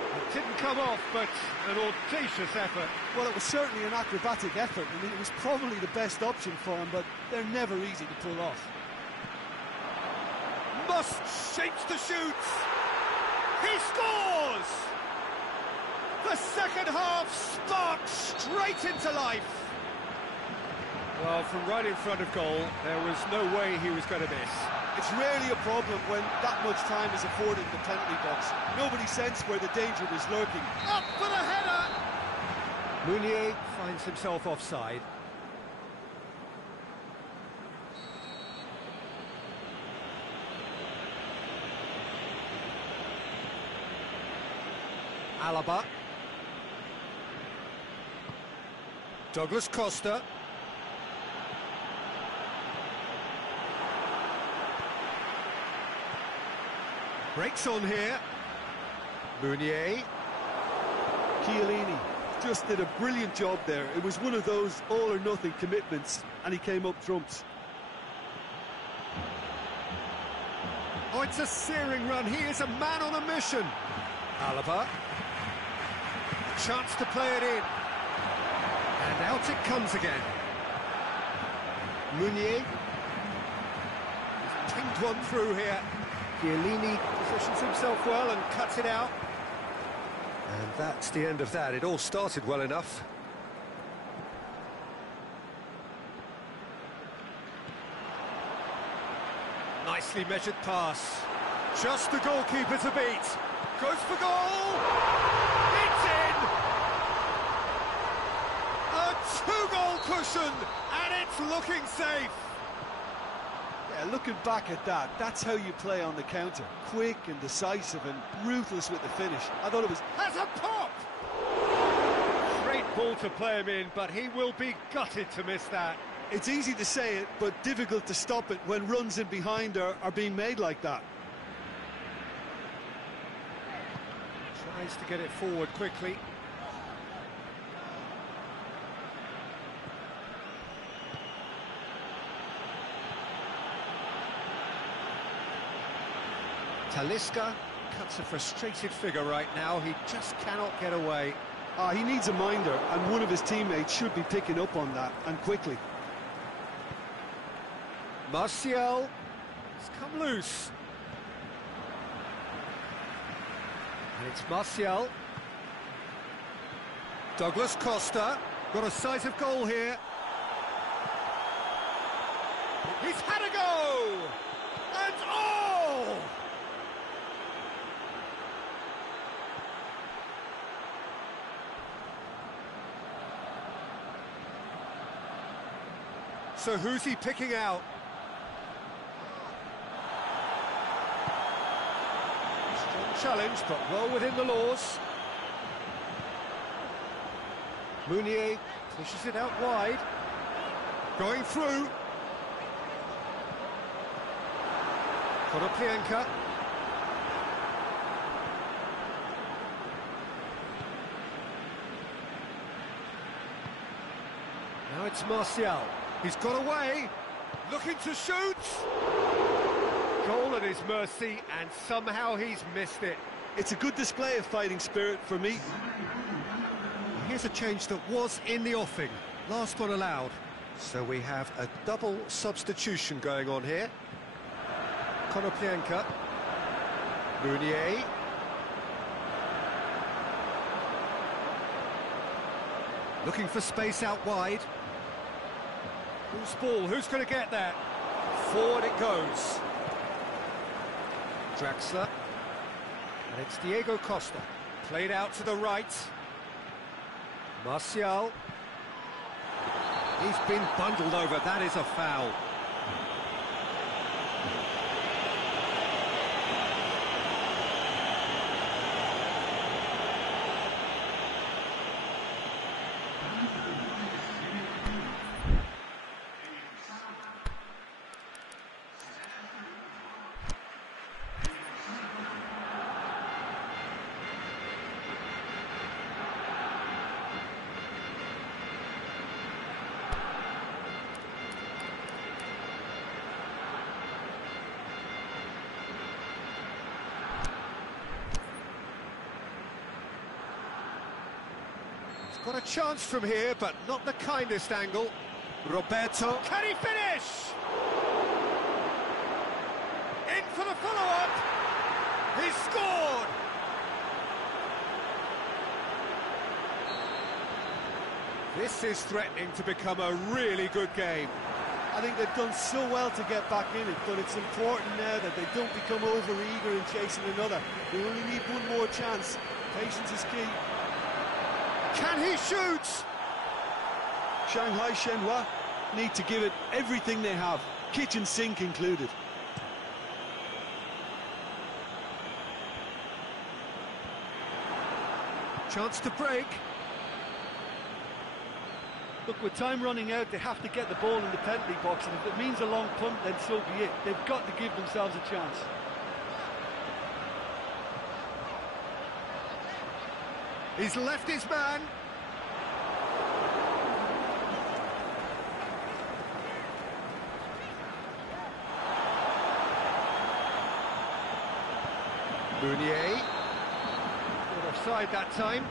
It didn't come off, but an audacious effort. Well, it was certainly an acrobatic effort. I mean, it was probably the best option for him, but they're never easy to pull off. Must shapes to shoot. He scores! The second half sparked straight into life. Well, from right in front of goal, there was no way he was going to miss. It's rarely a problem when that much time is afforded in the penalty box. Nobody sensed where the danger was lurking. Up for the header! Meunier finds himself offside. Alaba. Douglas Costa. Breaks on here. Meunier. Chiellini just did a brilliant job there. It was one of those all-or-nothing commitments, and he came up trumps. Oh, it's a searing run. He is a man on a mission. Alaba. Chance to play it in. And out it comes again. Meunier. He's pinged one through here. Chiellini positions himself well and cuts it out. And that's the end of that. It all started well enough. Nicely measured pass. Just the goalkeeper to beat. Goes for goal! It's in! A two-goal cushion, and it's looking safe. Yeah, looking back at that, that's how you play on the counter. Quick and decisive and ruthless with the finish. I thought it was... Has a pop! Great ball to play him in, but he will be gutted to miss that. It's easy to say it, but difficult to stop it when runs in behind are being made like that. Tries to get it forward quickly. Talisca cuts a frustrated figure right now. He just cannot get away. He needs a minder, and one of his teammates should be picking up on that, and quickly. Martial has come loose. And it's Martial. Douglas Costa. Got a sight of goal here. He's had a go! And oh! So who's he picking out? Strong challenge, but well within the laws. Meunier pushes it out wide. Going through. Konoplyanka. Now it's Martial. He's got away. Looking to shoot. Goal at his mercy, and somehow he's missed it. It's a good display of fighting spirit for me. Here's a change that was in the offing. Last one allowed. So we have a double substitution going on here. Konoplyanka. Meunier. Looking for space out wide. Who's ball? Who's going to get that? Forward it goes. Draxler. And it's Diego Costa. Played out to the right. Martial. He's been bundled over. That is a foul. Got a chance from here, but not the kindest angle. Roberto. Can he finish? In for the follow-up. He's scored. This is threatening to become a really good game. I think they've done so well to get back in it, but it's important now that they don't become over-eager in chasing another. They only need one more chance. Patience is key. Can he shoot? Shanghai Shenhua need to give it everything they have, kitchen sink included. Chance to break. Look, with time running out, they have to get the ball in the penalty box, and if it means a long punt, then so be it. They've got to give themselves a chance. He's left his man. Meunier. Not offside that time.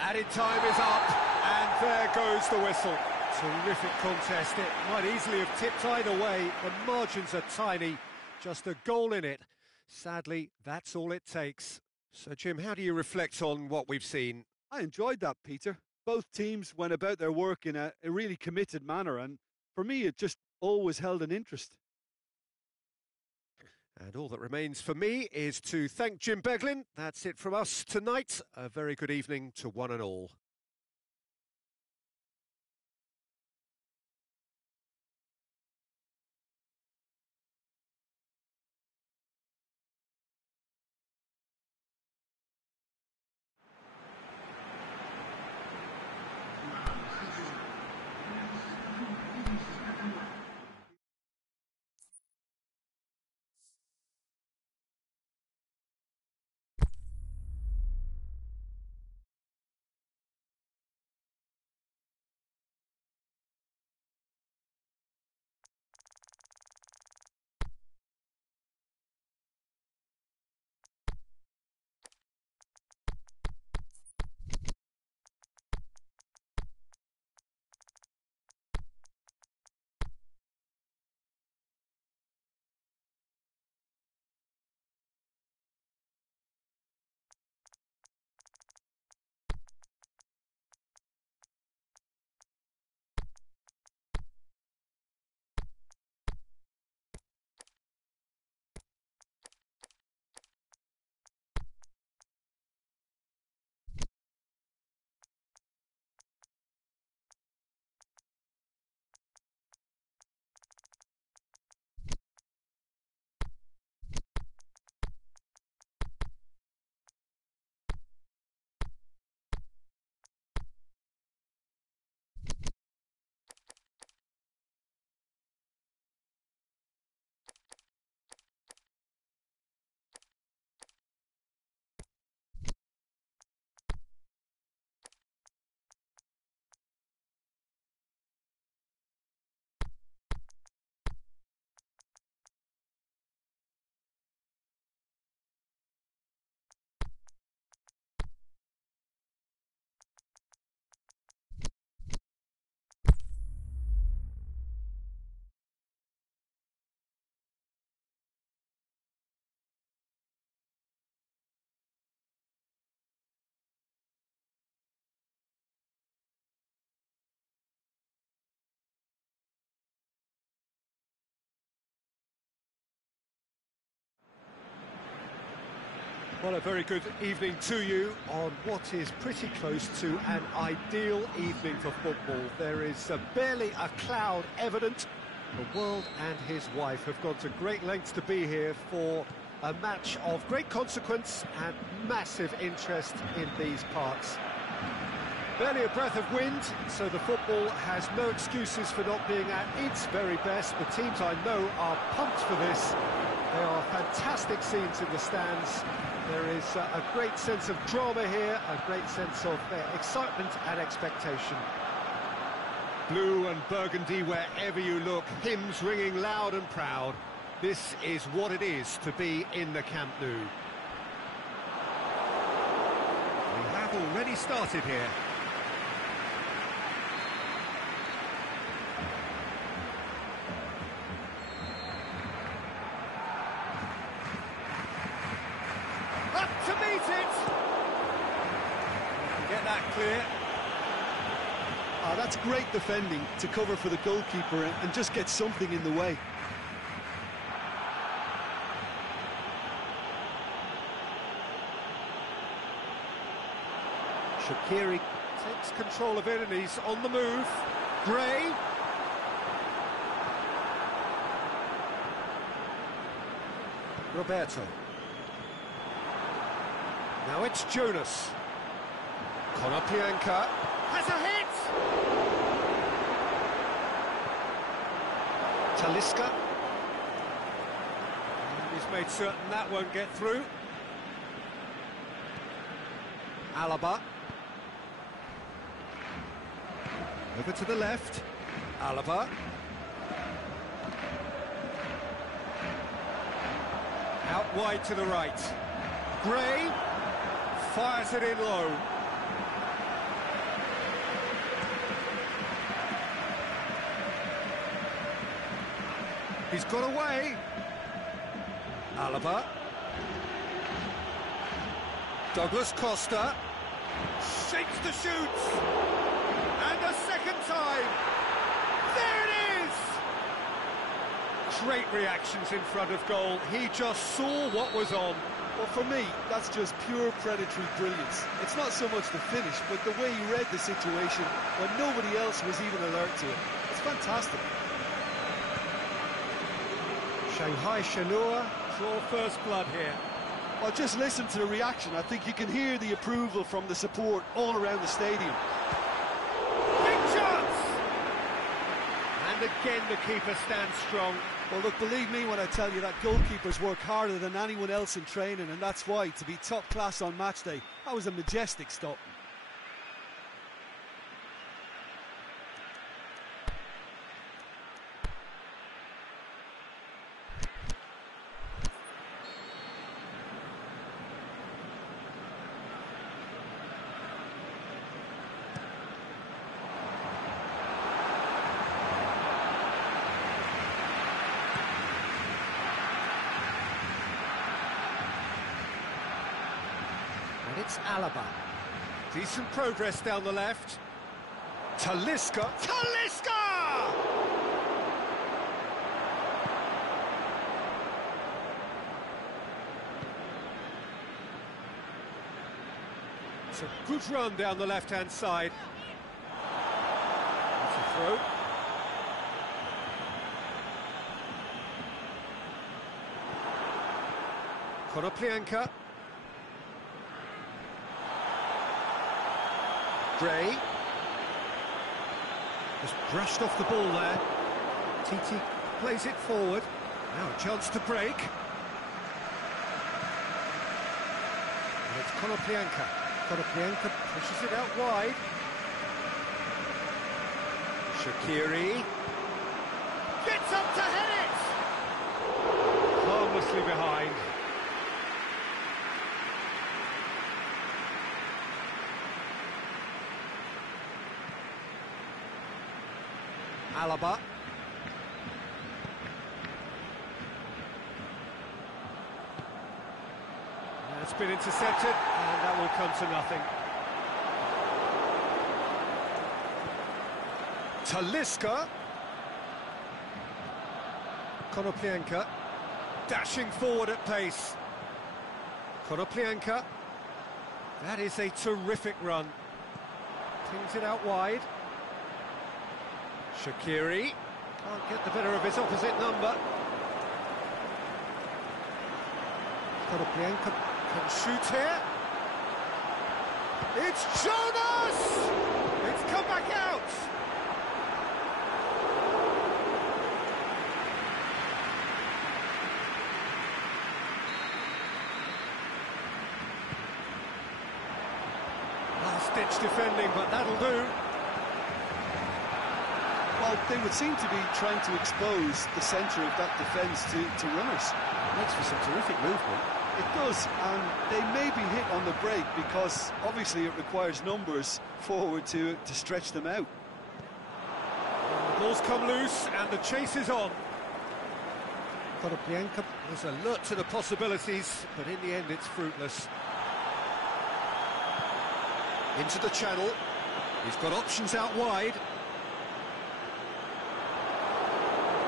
Added time is up, and there goes the whistle. Terrific contest. It might easily have tipped either way. The margins are tiny, just a goal in it. Sadly, that's all it takes. So, Jim, how do you reflect on what we've seen? I enjoyed that, Peter. Both teams went about their work in a really committed manner, and for me, it just always held an interest. And all that remains for me is to thank Jim Beglin. That's it from us tonight. A very good evening to one and all. Well, a very good evening to you on what is pretty close to an ideal evening for football. There is barely a cloud evident. The world and his wife have gone to great lengths to be here for a match of great consequence and massive interest in these parts. Barely a breath of wind, so the football has no excuses for not being at its very best. The teams I know are pumped for this. There are fantastic scenes in the stands. There is a great sense of drama here, a great sense of excitement and expectation. Blue and burgundy wherever you look, hymns ringing loud and proud. This is what it is to be in the Camp Nou. We have already started here. Up to meet it! Get that clear. Oh, that's great defending to cover for the goalkeeper and just get something in the way. Shaqiri takes control of it and he's on the move. Gray. Roberto. Now it's Jonas. Konoplyanka has a hit! Talisca. And he's made certain that won't get through. Alaba. Over to the left. Alaba. Out wide to the right. Gray fires it in low. He's got away. Alaba. Douglas Costa. Shakes the shoots. And a second time. There it is! Great reactions in front of goal. He just saw what was on. Well, for me, that's just pure predatory brilliance. It's not so much the finish, but the way he read the situation when nobody else was even alert to it. It's fantastic. Shanghai Shenhua draw first blood here. Well, just listen to the reaction. I think you can hear the approval from the support all around the stadium. Big shots! And again the keeper stands strong. Well, look, believe me when I tell you that goalkeepers work harder than anyone else in training, and that's why, to be top class on match day, that was a majestic stop. It's Alaba. Decent progress down the left. Talisca. Talisca! It's a good run down the left-hand side. That's a throw. Konoplyanka. Gray. Just brushed off the ball there. TT plays it forward. Now a chance to break. And it's Konoplyanka. Konoplyanka pushes it out wide. Shaqiri. Gets up to head it! Harmlessly behind. Alaba. That's been intercepted, and that will come to nothing. Talisca. Konoplyanka. Dashing forward at pace. Konoplyanka. That is a terrific run. Tings it out wide. Shaqiri can't get the better of his opposite number. Konoplyanka can shoot here. It's Jonas! It's come back out! Last-ditch defending, but that'll do. Well, they would seem to be trying to expose the centre of that defence to runners. Makes for some terrific movement. It does, and they may be hit on the break because obviously it requires numbers forward to stretch them out. The ball's come loose and the chase is on. Konoplyanka was alert to the possibilities, but in the end it's fruitless. Into the channel. He's got options out wide.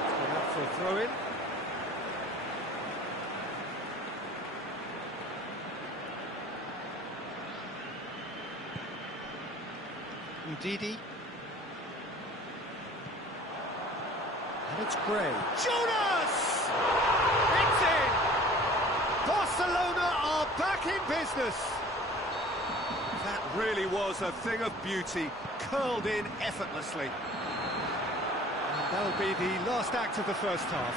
It's gone out for a throw-in. Ndidi. And it's Gray. Jonas! It's in! Barcelona are back in business. That really was a thing of beauty, curled in effortlessly. And that'll be the last act of the first half.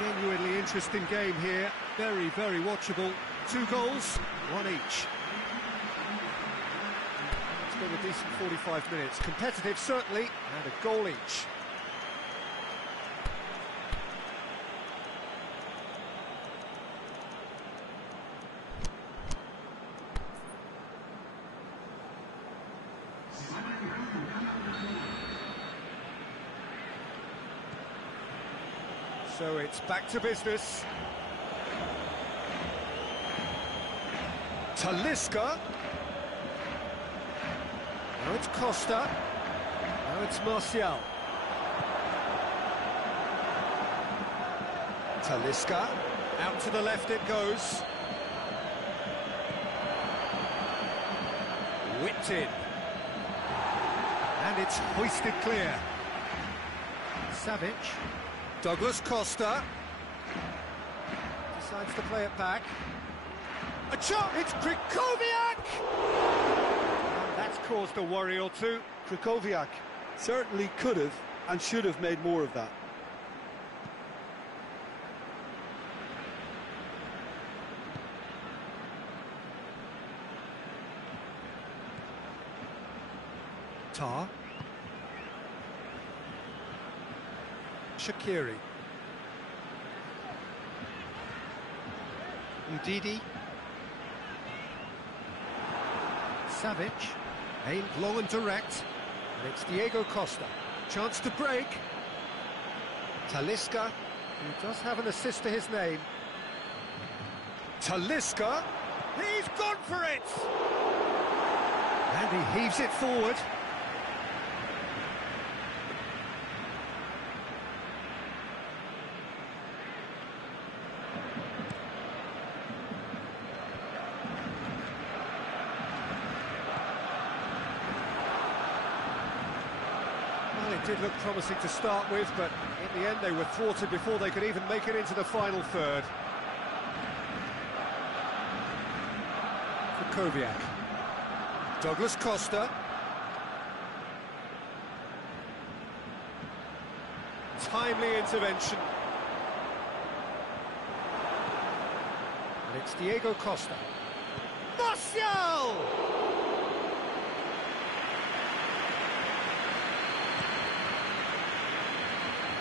Genuinely interesting game here, very, very watchable. 2 goals, 1 each. It's been a decent 45 minutes. Competitive, certainly, and a goal each. So it's back to business. Talisca. Now it's Costa. Now it's Martial. Talisca. Out to the left it goes. Whipped in. And it's hoisted clear. Savic. Douglas Costa. Decides to play it back. A shot! It's Krychowiak! That's caused a worry or two. Krychowiak certainly could have and should have made more of that. Tar. Shaqiri. Ndidi. Savic. Aimed low and direct. And it's Diego Costa. Chance to break. Talisca, who does have an assist to his name. Talisca. He's gone for it! And he heaves it forward. It did look promising to start with, but in the end they were thwarted before they could even make it into the final third. Krychowiak. Douglas Costa. Timely intervention. And it's Diego Costa. Martial!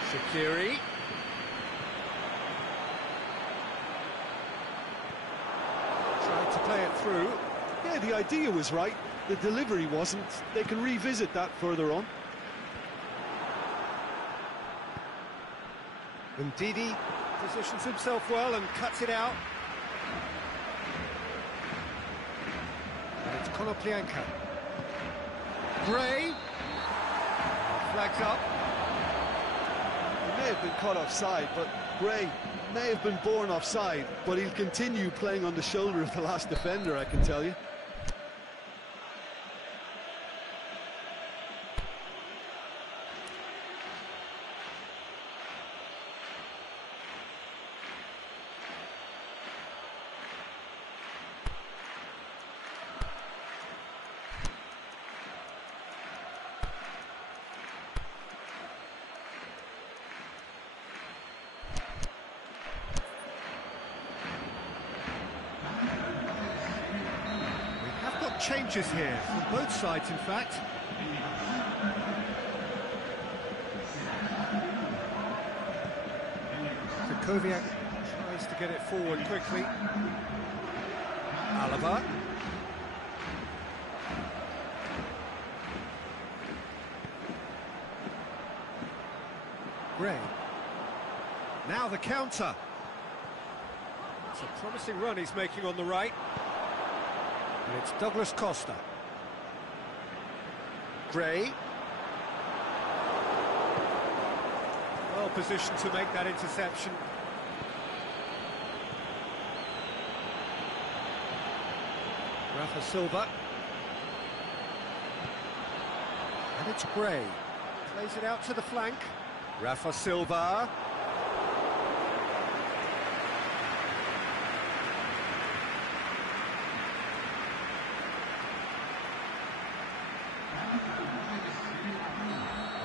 Shaqiri. Tried to play it through. Yeah, the idea was right. The delivery wasn't. They can revisit that further on. Ndidi positions himself well and cuts it out. And it's Konoplyanka. Gray. Flags up. He may have been caught offside, but Gray may have been born offside, but he'll continue playing on the shoulder of the last defender, I can tell you. Changes here from both sides, in fact. Krychowiak tries to get it forward quickly. Alaba. Gray. Now the counter. It's a promising run he's making on the right. And it's Douglas Costa. Gray. Well positioned to make that interception. Rafa Silva. And it's Gray. Plays it out to the flank. Rafa Silva.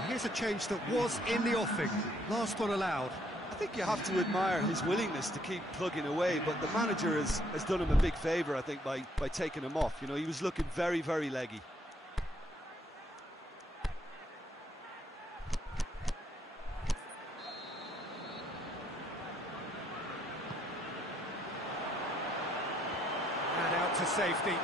Here's a change that was in the offing. Last one allowed. I think you have to admire his willingness to keep plugging away, but the manager has done him a big favour, I think, by taking him off. You know, he was looking very, very leggy. And out to safety.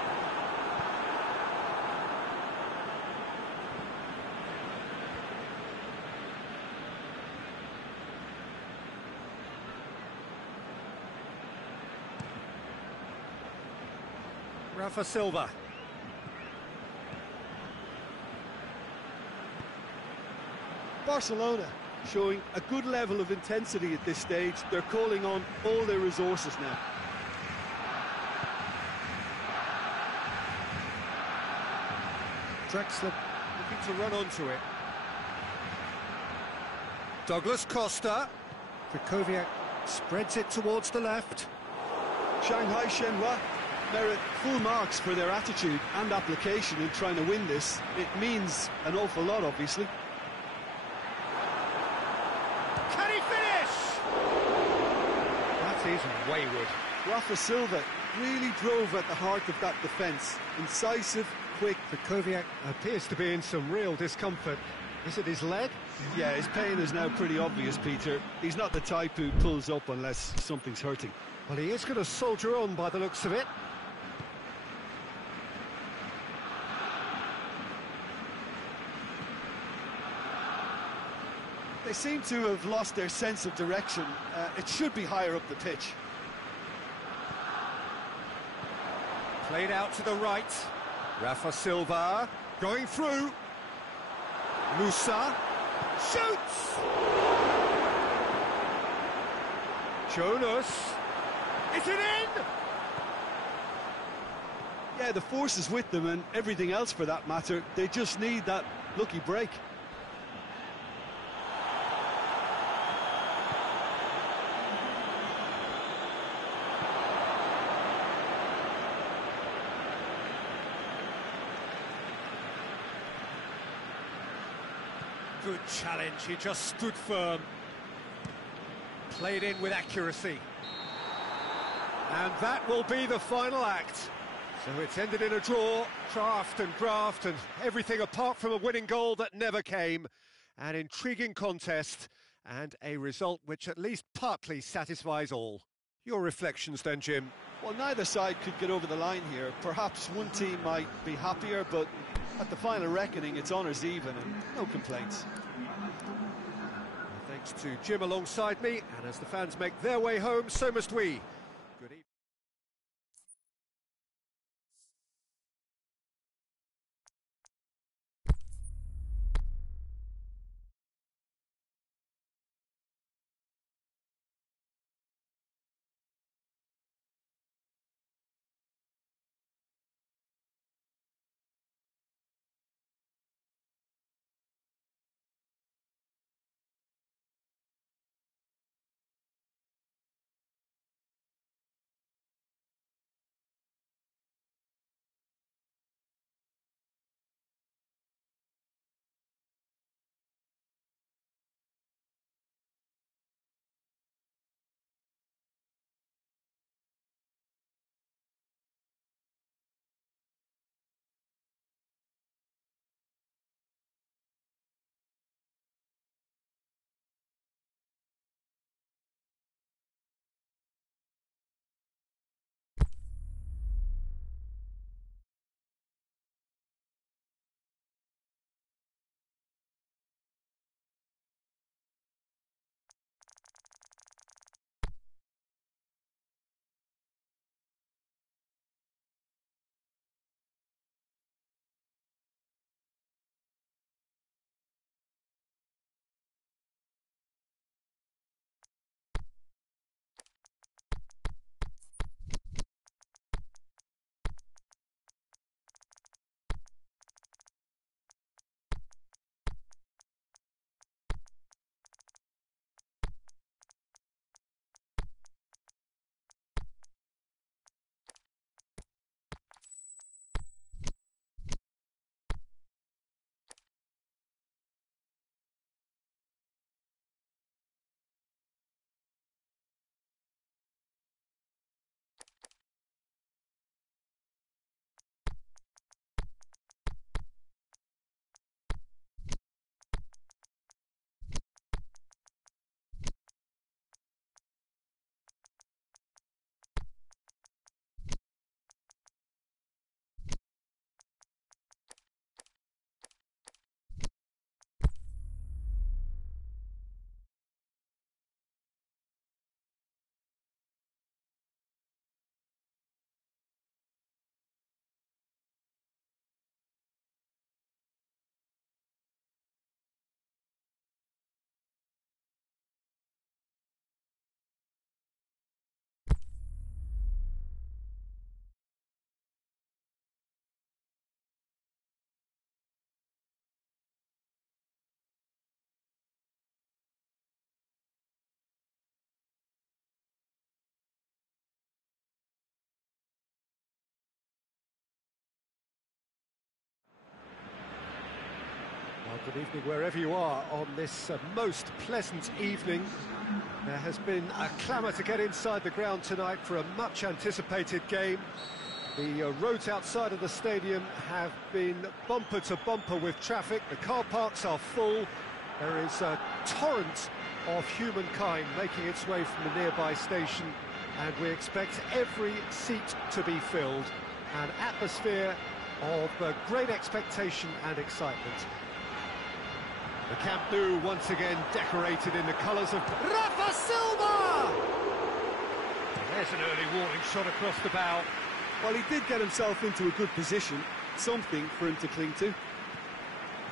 Rafa Silva. Barcelona showing a good level of intensity at this stage. They're calling on all their resources now. Drexler looking to run onto it. Douglas Costa. Krychowiak spreads it towards the left. Shanghai Shenhua merit full marks for their attitude and application in trying to win this. It means an awful lot, obviously. Can he finish? That is wayward. Rafa Silva really drove at the heart of that defence. Incisive, quick. Krychowiak appears to be in some real discomfort. Is it his leg? Yeah, his pain is now pretty obvious, Peter. He's not the type who pulls up unless something's hurting. Well, he is going to soldier on by the looks of it. They seem to have lost their sense of direction. It should be higher up the pitch. Played out to the right. Rafa Silva going through. Musa shoots. Jonas. Is it in? Yeah, the force is with them and everything else for that matter. They just need that lucky break. Good challenge, he just stood firm. Played in with accuracy. And that will be the final act. So it's ended in a draw, draft and everything apart from a winning goal that never came. An intriguing contest and a result which at least partly satisfies all. Your reflections then, Jim? Well, neither side could get over the line here. Perhaps one team might be happier, but at the final reckoning, it's honours even and no complaints. Thanks to Jim alongside me, and as the fans make their way home, so must we. Good evening. Good evening wherever you are on this most pleasant evening. There has been a clamour to get inside the ground tonight for a much-anticipated game. The roads outside of the stadium have been bumper to bumper with traffic. The car parks are full. There is a torrent of humankind making its way from the nearby station, and we expect every seat to be filled. An atmosphere of great expectation and excitement. The Camp Nou once again decorated in the colours of Rafa Silva! There's an early warning shot across the bow. Well, he did get himself into a good position, something for him to cling to.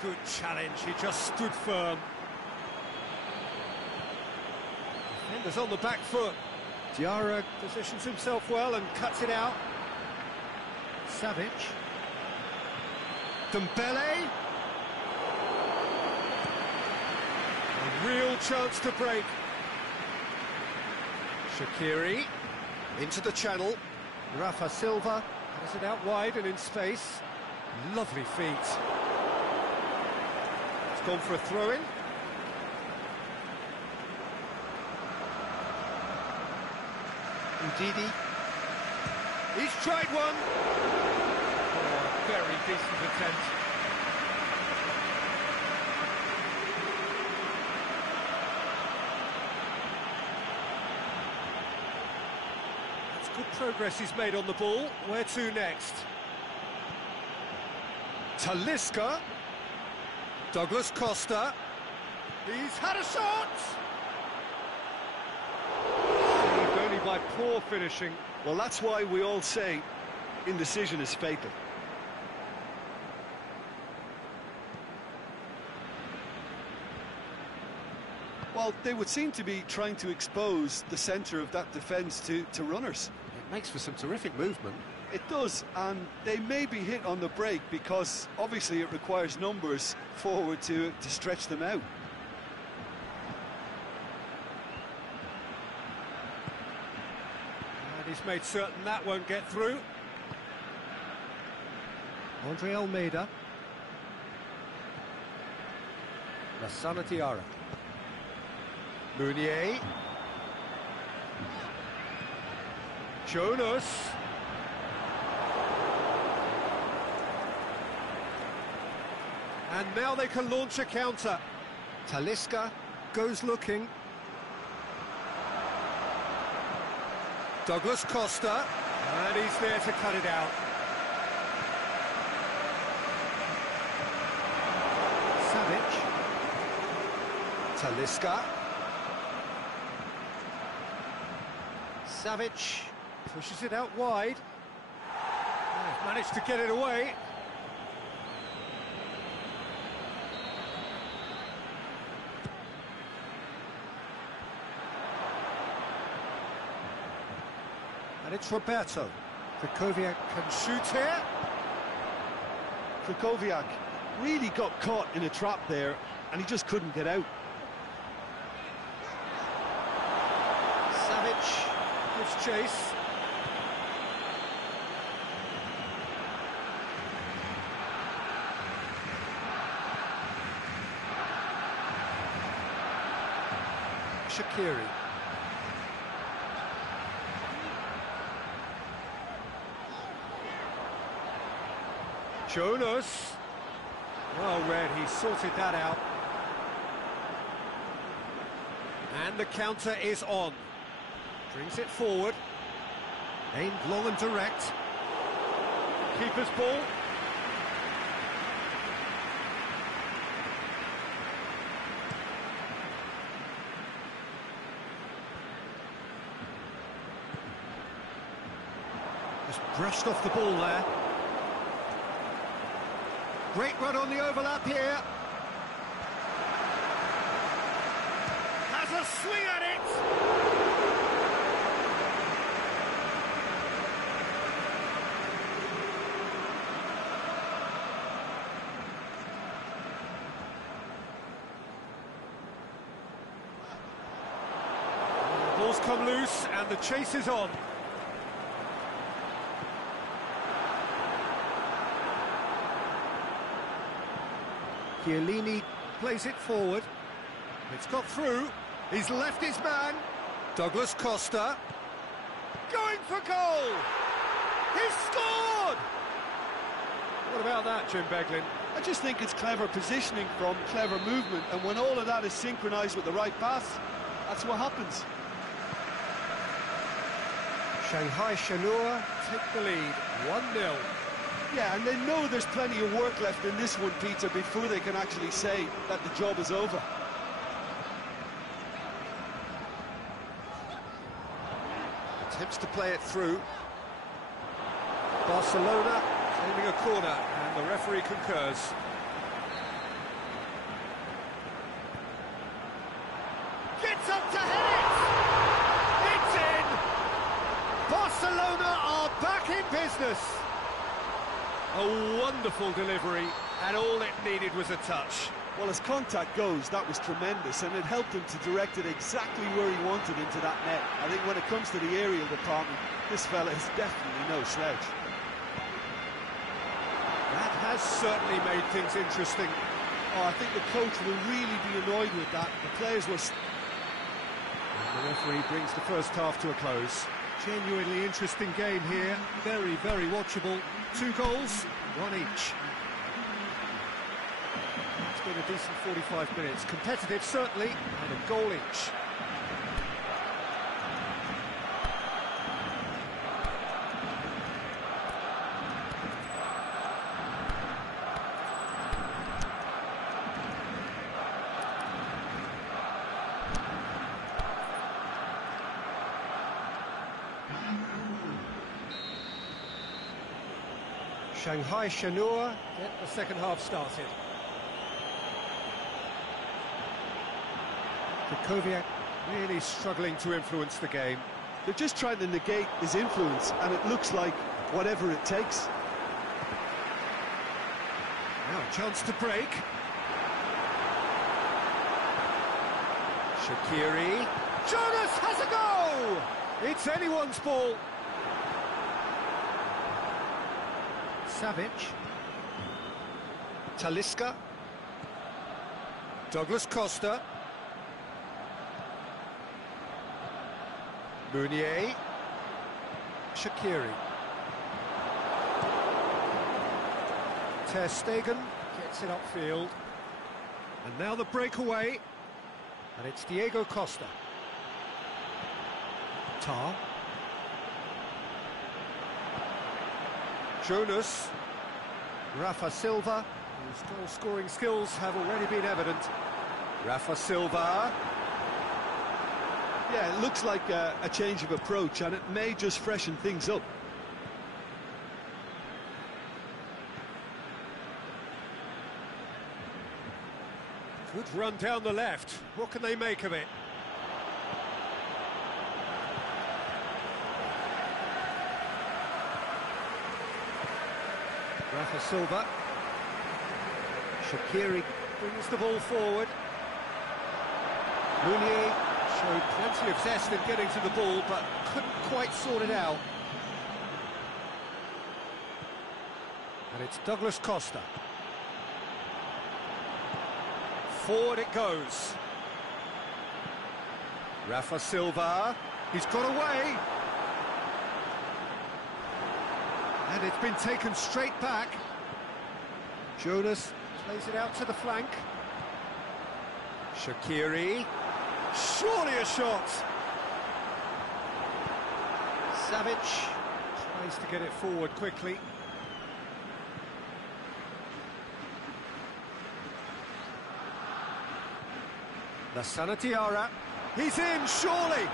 Good challenge, he just stood firm. Defender's on the back foot. Diarra positions himself well and cuts it out. Savic. Dembele. A real chance to break. Shaqiri into the channel. Rafa Silva has it out wide and in space. Lovely feet. It's gone for a throw-in. Udidi. He's tried one. Oh, a very decent attempt. Good progress he's made on the ball. Where to next? Talisca. Douglas Costa. He's had a shot! Saved only by poor finishing. Well, that's why we all say indecision is fatal. Well, they would seem to be trying to expose the centre of that defence to runners. It makes for some terrific movement. It does, and they may be hit on the break because obviously it requires numbers forward to stretch them out. And he's made certain that won't get through. Andre Almeida. Lassana Diarra. Meunier. Jonas. And now they can launch a counter. Talisca goes looking. Douglas Costa. And he's there to cut it out. Savic. Talisca. Savic pushes it out wide. Oh, managed to get it away. And it's Roberto. Krychowiak can shoot here. Krychowiak really got caught in a trap there, and he just couldn't get out. Savic gives chase. Shaqiri. Jonas. Well read, he sorted that out. And the counter is on. Brings it forward. Aimed long and direct. Keeper's ball. Just brushed off the ball there. Great run on the overlap here. Has a swing at it. The ball's come loose and the chase is on. Chiellini plays it forward. It's got through. He's left his man. Douglas Costa. Going for goal! He's scored! What about that, Jim Beglin? I just think it's clever positioning from clever movement, and when all of that is synchronised with the right pass, that's what happens. Shanghai Shenhua take the lead, 1-0. Yeah, and they know there's plenty of work left in this one, Peter, before they can actually say that the job is over. Attempts to play it through. Barcelona aiming a corner, and the referee concurs. Gets up to head it! It's in! Barcelona are back in business! A wonderful delivery, and all it needed was a touch. Well, as contact goes, that was tremendous, and it helped him to direct it exactly where he wanted into that net. I think when it comes to the aerial department, this fella is definitely no slouch. That has certainly made things interesting. Oh, I think the coach will really be annoyed with that. The players were... And the referee brings the first half to a close. Genuinely interesting game here. Very, very watchable. 2 goals, 1 each. It's been a decent 45 minutes. Competitive, certainly, and a goal each. Shanghai Shenhua get the second half started. Krychowiak really struggling to influence the game. They're just trying to negate his influence, and it looks like whatever it takes. Now a chance to break. Shaqiri. Jonas has a go! It's anyone's ball. Savic. Talisca. Douglas Costa. Meunier. Shaqiri. Ter Stegen gets it upfield. And now the breakaway. And it's Diego Costa. Tar. Jonas. Rafa Silva, whose goal-scoring skills have already been evident. Rafa Silva. Yeah, it looks like a change of approach, and it may just freshen things up. Good run down the left. What can they make of it? Rafa Silva. Shaqiri brings the ball forward. Meunier showed plenty of zest in getting to the ball, but couldn't quite sort it out. And it's Douglas Costa. Forward it goes. Rafa Silva. He's got away. And it's been taken straight back. Jonas plays it out to the flank. Shaqiri. Surely a shot. Savic tries to get it forward quickly. Lassana Diarra. He's in, surely.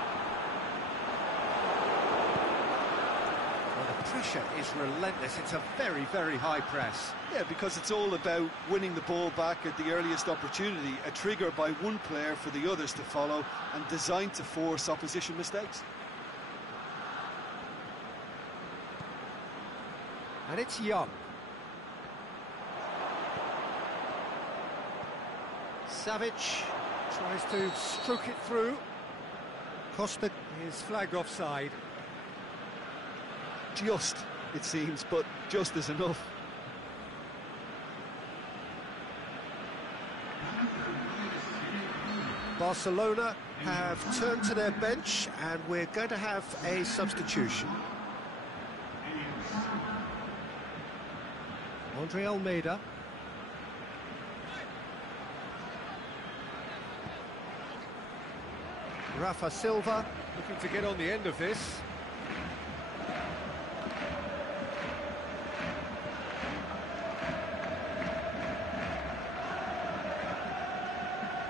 The pressure is relentless. It's a very, very high press. Yeah, because it's all about winning the ball back at the earliest opportunity, a trigger by one player for the others to follow, and designed to force opposition mistakes. And it's Young. Savic tries to stroke it through. Costa is flagged offside. Just, it seems, but just is enough. Barcelona have turned to their bench, and we're going to have a substitution. Andre Almeida. Rafa Silva looking to get on the end of this.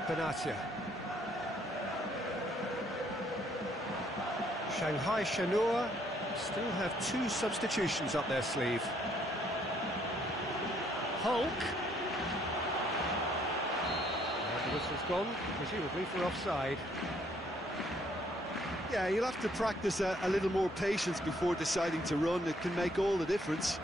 Benatia. Shanghai Shenhua still have 2 substitutions up their sleeve. Hulk. And the whistle's gone, presumably for offside. Yeah, you'll have to practice a little more patience before deciding to run. It can make all the difference.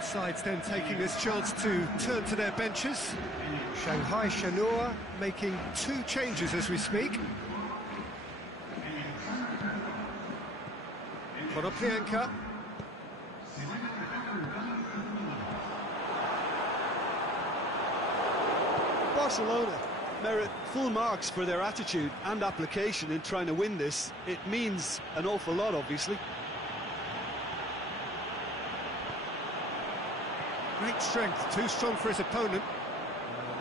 Sides then taking this chance to turn to their benches. Shanghai Shenhua making 2 changes as we speak. Konoplyanka. Barcelona merit full marks for their attitude and application in trying to win this. It means an awful lot, obviously. Great strength, too strong for his opponent.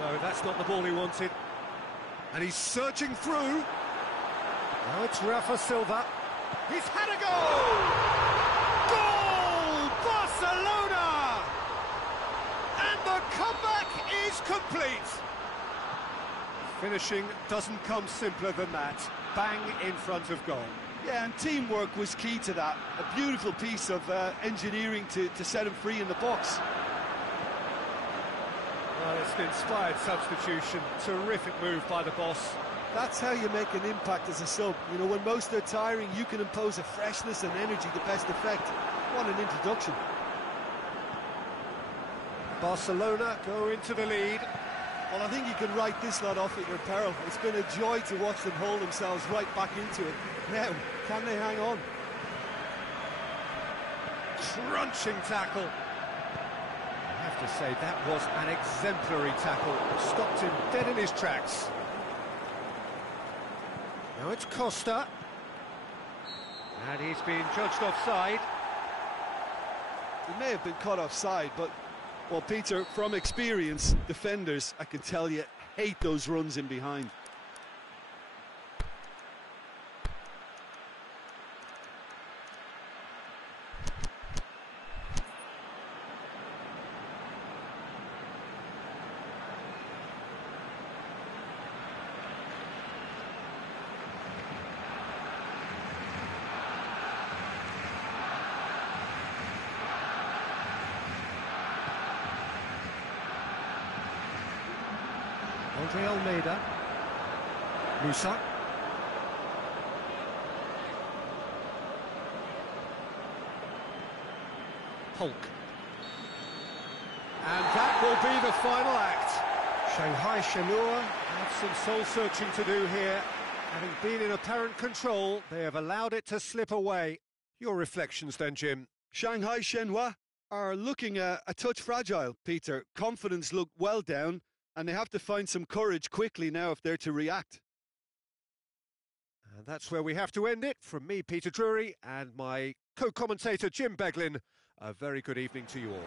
No, that's not the ball he wanted. And he's surging through. Now it's Rafa Silva. He's had a goal! Goal! Barcelona! And the comeback is complete. Finishing doesn't come simpler than that. Bang in front of goal. Yeah, and teamwork was key to that. A beautiful piece of engineering to set him free in the box. Well, it's an inspired substitution. Terrific move by the boss. That's how you make an impact as a sub. You know, when most are tiring, you can impose a freshness and energy to best effect. What an introduction. Barcelona go into the lead. Well, I think you can write this lot off at your peril. It's been a joy to watch them haul themselves right back into it. Now, can they hang on? Crunching tackle. I have to say, that was an exemplary tackle. Stopped him dead in his tracks. Now it's Costa. And he's been judged offside. He may have been caught offside, but, well, Peter, from experience, defenders, I can tell you, hate those runs in behind. Andre Almeida. Musa. Hulk. And that will be the final act. Shanghai Shenhua have some soul-searching to do here. Having been in apparent control, they have allowed it to slip away. Your reflections then, Jim? Shanghai Shenhua are looking a touch fragile, Peter. Confidence looked well down, and they have to find some courage quickly now if they're to react. And that's where we have to end it. From me, Peter Drury, and my co-commentator, Jim Beglin, a very good evening to you all.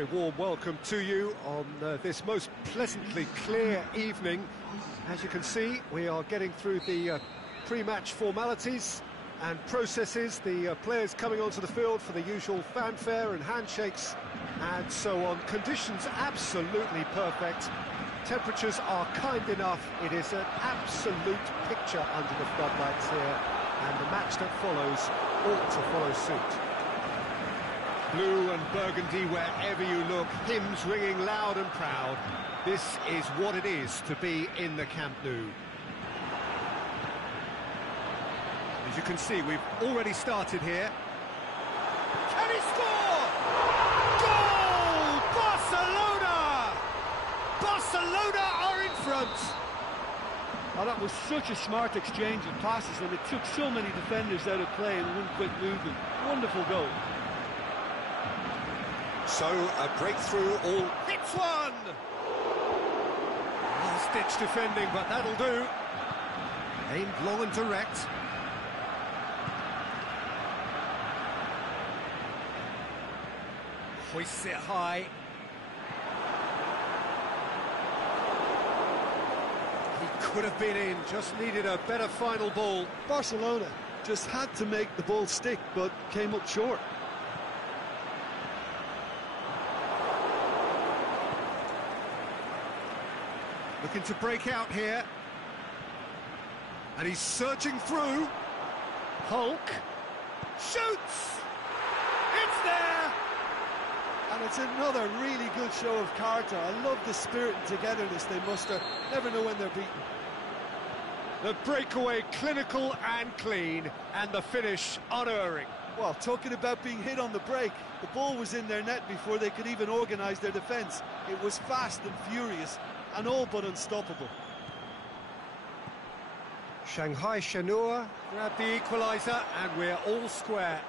very warm welcome to you on this most pleasantly clear evening. As you can see, we are getting through the pre-match formalities and processes, the players coming onto the field for the usual fanfare and handshakes and so on. Conditions absolutely perfect. Temperatures are kind enough. It is an absolute picture under the floodlights here, and the match that follows ought to follow suit. Blue and burgundy wherever you look, hymns ringing loud and proud. This is what it is to be in the Camp Nou. As you can see, we've already started here. Can he score? Goal! Barcelona! Barcelona are in front! Oh, that was such a smart exchange of passes, and it took so many defenders out of play in one quick movement. Wonderful goal. So, a breakthrough, all hits one! Last-ditch defending, but that'll do. Aimed long and direct. Hoists it high. He could have been in, just needed a better final ball. Barcelona just had to make the ball stick, but came up short. Looking to break out here. And he's surging through. Hulk. Shoots! It's there! And it's another really good show of character. I love the spirit and togetherness they muster. Never know when they're beaten. The breakaway clinical and clean, and the finish unerring. Well, talking about being hit on the break, the ball was in their net before they could even organise their defence. It was fast and furious, and all but unstoppable. Shanghai Shenhua grabbed the equaliser, and we're all square.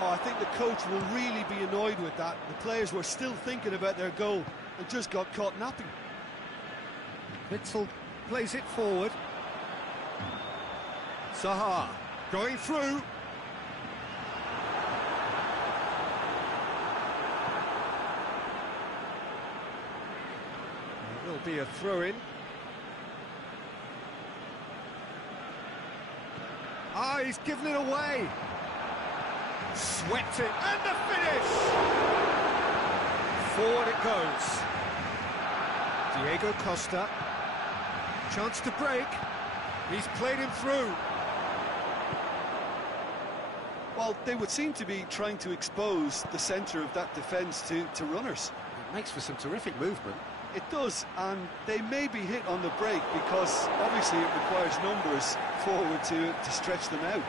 Oh, I think the coach will really be annoyed with that. The players were still thinking about their goal and just got caught napping. Witzel plays it forward. Zaha going through. There will be a throw-in. Ah, he's given it away. Swept it, and the finish! Forward it goes. Diego Costa. Chance to break. He's played him through. Well, they would seem to be trying to expose the centre of that defence to runners. It makes for some terrific movement. It does, and they may be hit on the break because obviously it requires numbers forward to stretch them out.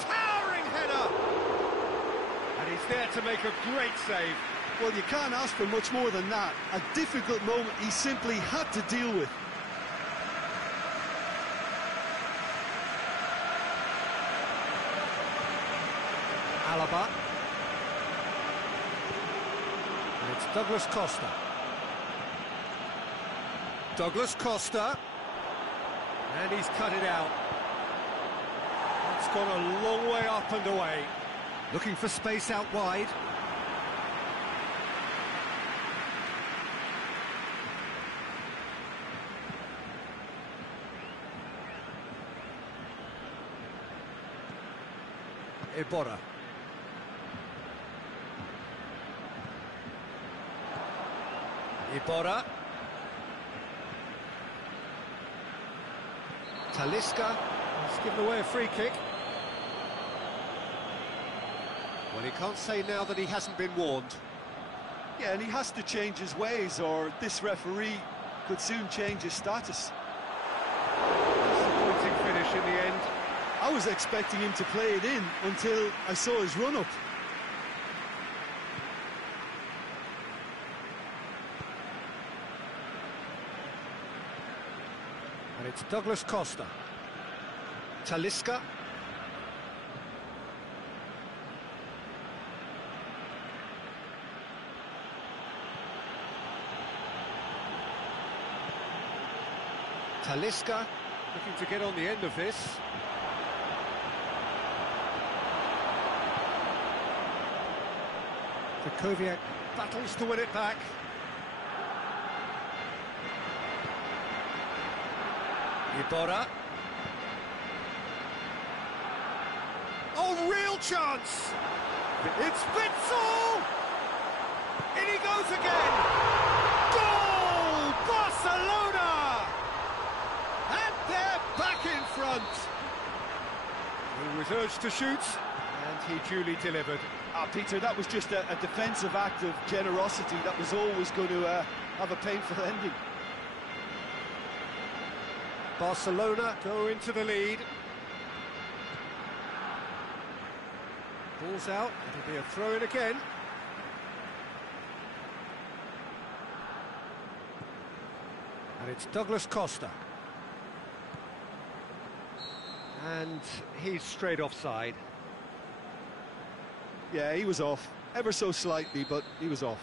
Towering header! And he's there to make a great save. Well, you can't ask for much more than that. A difficult moment he simply had to deal with. Alaba. And it's Douglas Costa. Douglas Costa. And he's cut it out. It's gone a long way up and away. Looking for space out wide. Iborra. Iborra. Talisca. He's given away a free kick. Well, he can't say now that he hasn't been warned. Yeah, and he has to change his ways, or this referee could soon change his status. Disappointing finish in the end. I was expecting him to play it in until I saw his run-up. And it's Douglas Costa. Talisca. Talisca looking to get on the end of this. Koviak battles to win it back. Iborra. Oh, real chance! It's Witsel! In he goes again! Goal! Barcelona! And they're back in front! He was urged to shoot, and he duly delivered. Peter, that was just a defensive act of generosity that was always going to have a painful ending. Barcelona go into the lead. Ball's out, it'll be a throw-in again. And it's Douglas Costa. And he's straight offside. Yeah, he was off, ever so slightly, but he was off.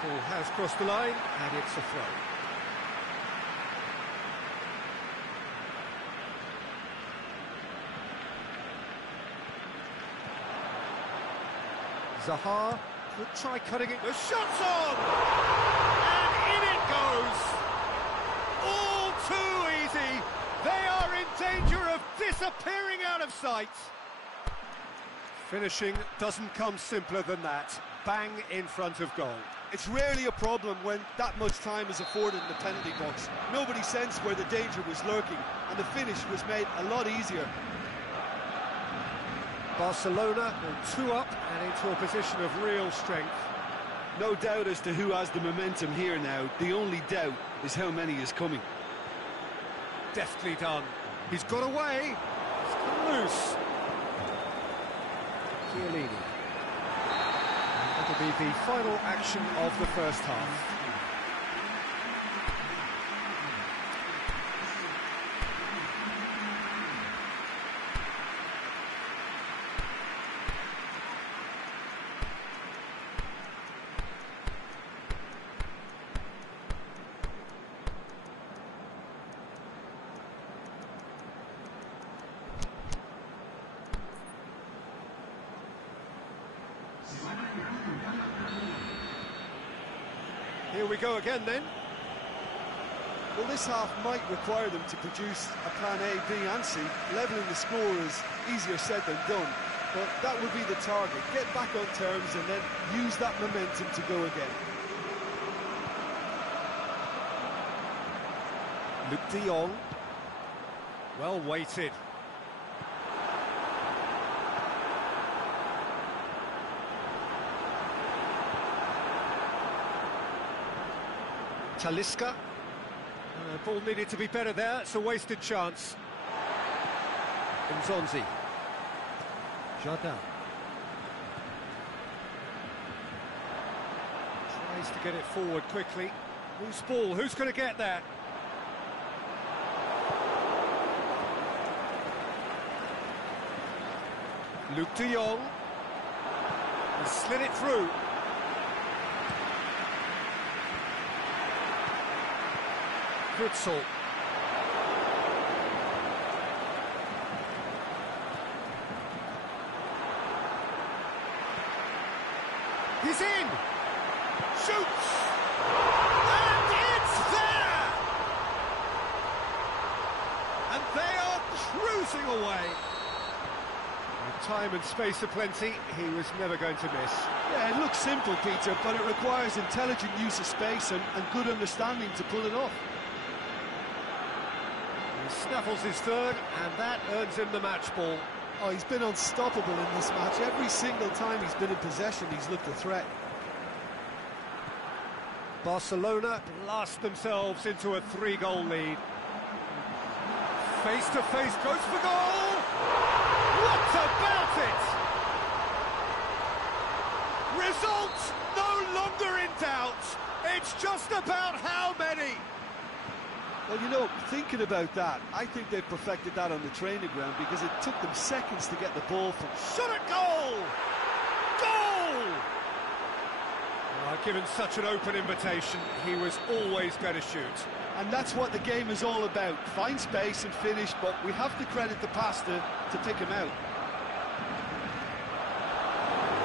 Ball has crossed the line, and it's a throw. Zaha could try cutting it. The shot's on! And in it goes! All too easy! They are in danger of disappearing out of sight! Finishing doesn't come simpler than that. Bang in front of goal. It's rarely a problem when that much time is afforded in the penalty box. Nobody sensed where the danger was lurking, and the finish was made a lot easier. Barcelona go 2 up and into a position of real strength. No doubt as to who has the momentum here now. The only doubt is how many is coming. Deftly done. He's got away. He's come loose. Chiellini. That'll be the final action of the first half. Here we go again then. Well, this half might require them to produce a plan A, B and C. Levelling the score is easier said than done, but that would be the target. Get back on terms and then use that momentum to go again. Luc de Jong. Well weighted. Talisca. Ball needed to be better there. It's a wasted chance. Nzonzi. Jardin. Tries to get it forward quickly. Loose ball. Who's going to get there? Luc de Jong. He slid it through. Witsel. He's in! Shoots! And it's there! And they are cruising away. With time and space aplenty, he was never going to miss. Yeah, it looks simple, Peter, but it requires intelligent use of space and good understanding to pull it off. Snaffles his third, and that earns him the match ball. Oh, he's been unstoppable in this match. Every single time he's been in possession, he's looked a threat. Barcelona blast themselves into a 3-goal lead. Face to face, goes for goal! What about it? Results no longer in doubt. It's just about how many. Well, you know, thinking about that, I think they've perfected that on the training ground because it took them seconds to get the ball from shot at goal! Goal! given such an open invitation, he was always going to shoot. And that's what the game is all about. Find space and finish, but we have to credit the passer to pick him out.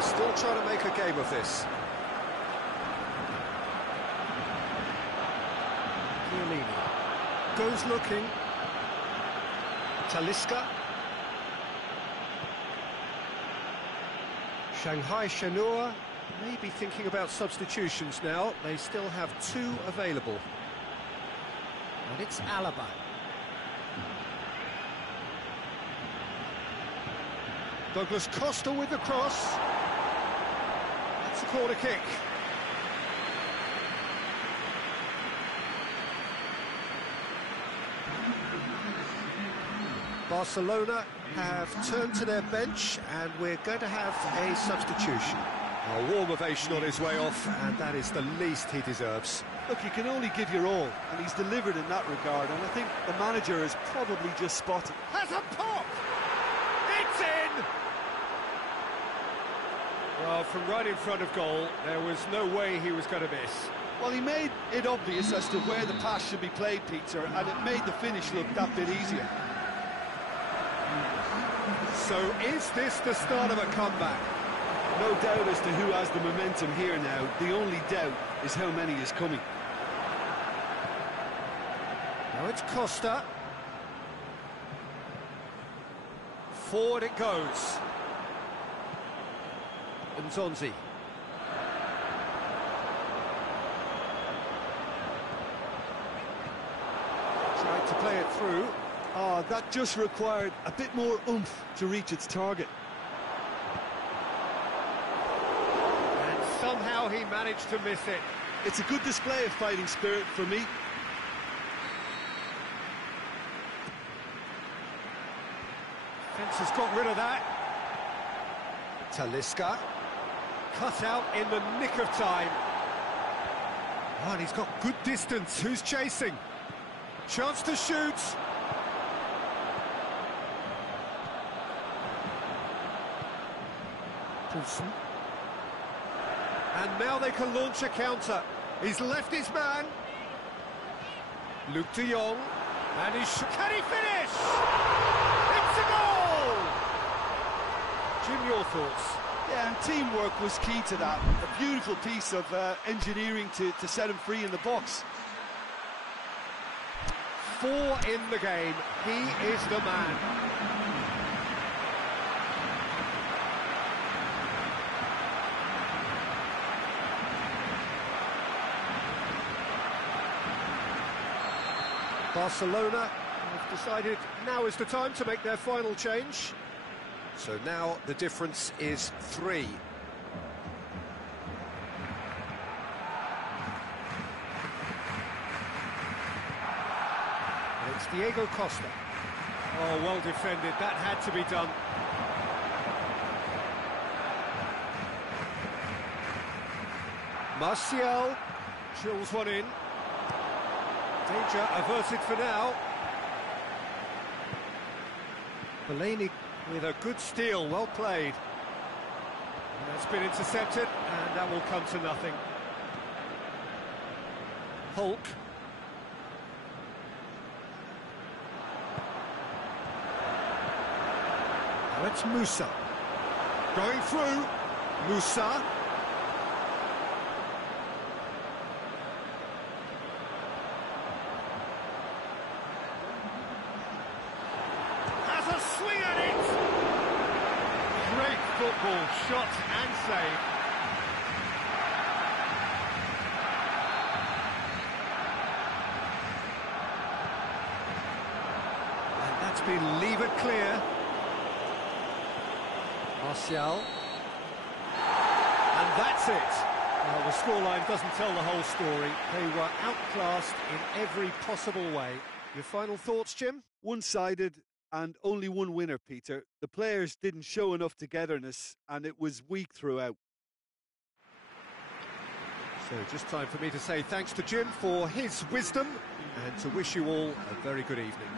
Still trying to make a game of this. Chiellini goes looking. Talisca. Shanghai Shenhua may be thinking about substitutions now. They still have 2 available. And it's Alaba. Douglas Costa with the cross. That's a corner kick. Barcelona have turned to their bench, and we're going to have a substitution. A warm ovation on his way off, and that is the least he deserves. Look, you can only give your all, and he's delivered in that regard, and I think the manager has probably just spotted. Has a pop! It's in! Well, from right in front of goal, there was no way he was going to miss. Well, he made it obvious as to where the pass should be played, Peter, and it made the finish look that bit easier. So is this the start of a comeback? No doubt as to who has the momentum here now. The only doubt is how many is coming. Now it's Costa. Forward it goes. Nzonzi. Tried to play it through. Oh, that just required a bit more oomph to reach its target. And somehow he managed to miss it. It's a good display of fighting spirit for me. Fence has got rid of that. Talisca. Cut out in the nick of time. Oh, and he's got good distance. Who's chasing? Chance to shoot. Paulson. And now they can launch a counter. He's left his man. Luke de Jong. And can he finish? It's a goal! Jim, your thoughts? Yeah, and teamwork was key to that. A beautiful piece of engineering to set him free in the box. 4 in the game. He is the man. Barcelona have decided now is the time to make their final change. So now the difference is 3. And it's Diego Costa. Oh, well defended. That had to be done. Martial drills one in. Danger averted for now. Fellaini with a good steal, well played. And that's been intercepted, and that will come to nothing. Hulk. Now it's Musa. Going through. Musa. Football, shot and save. And that's been levered clear. Martial. And that's it. Well, the scoreline doesn't tell the whole story. They were outclassed in every possible way. Your final thoughts, Jim? One-sided. And only one winner, Peter. The players didn't show enough togetherness, and it was weak throughout. So just time for me to say thanks to Jim for his wisdom, and to wish you all a very good evening.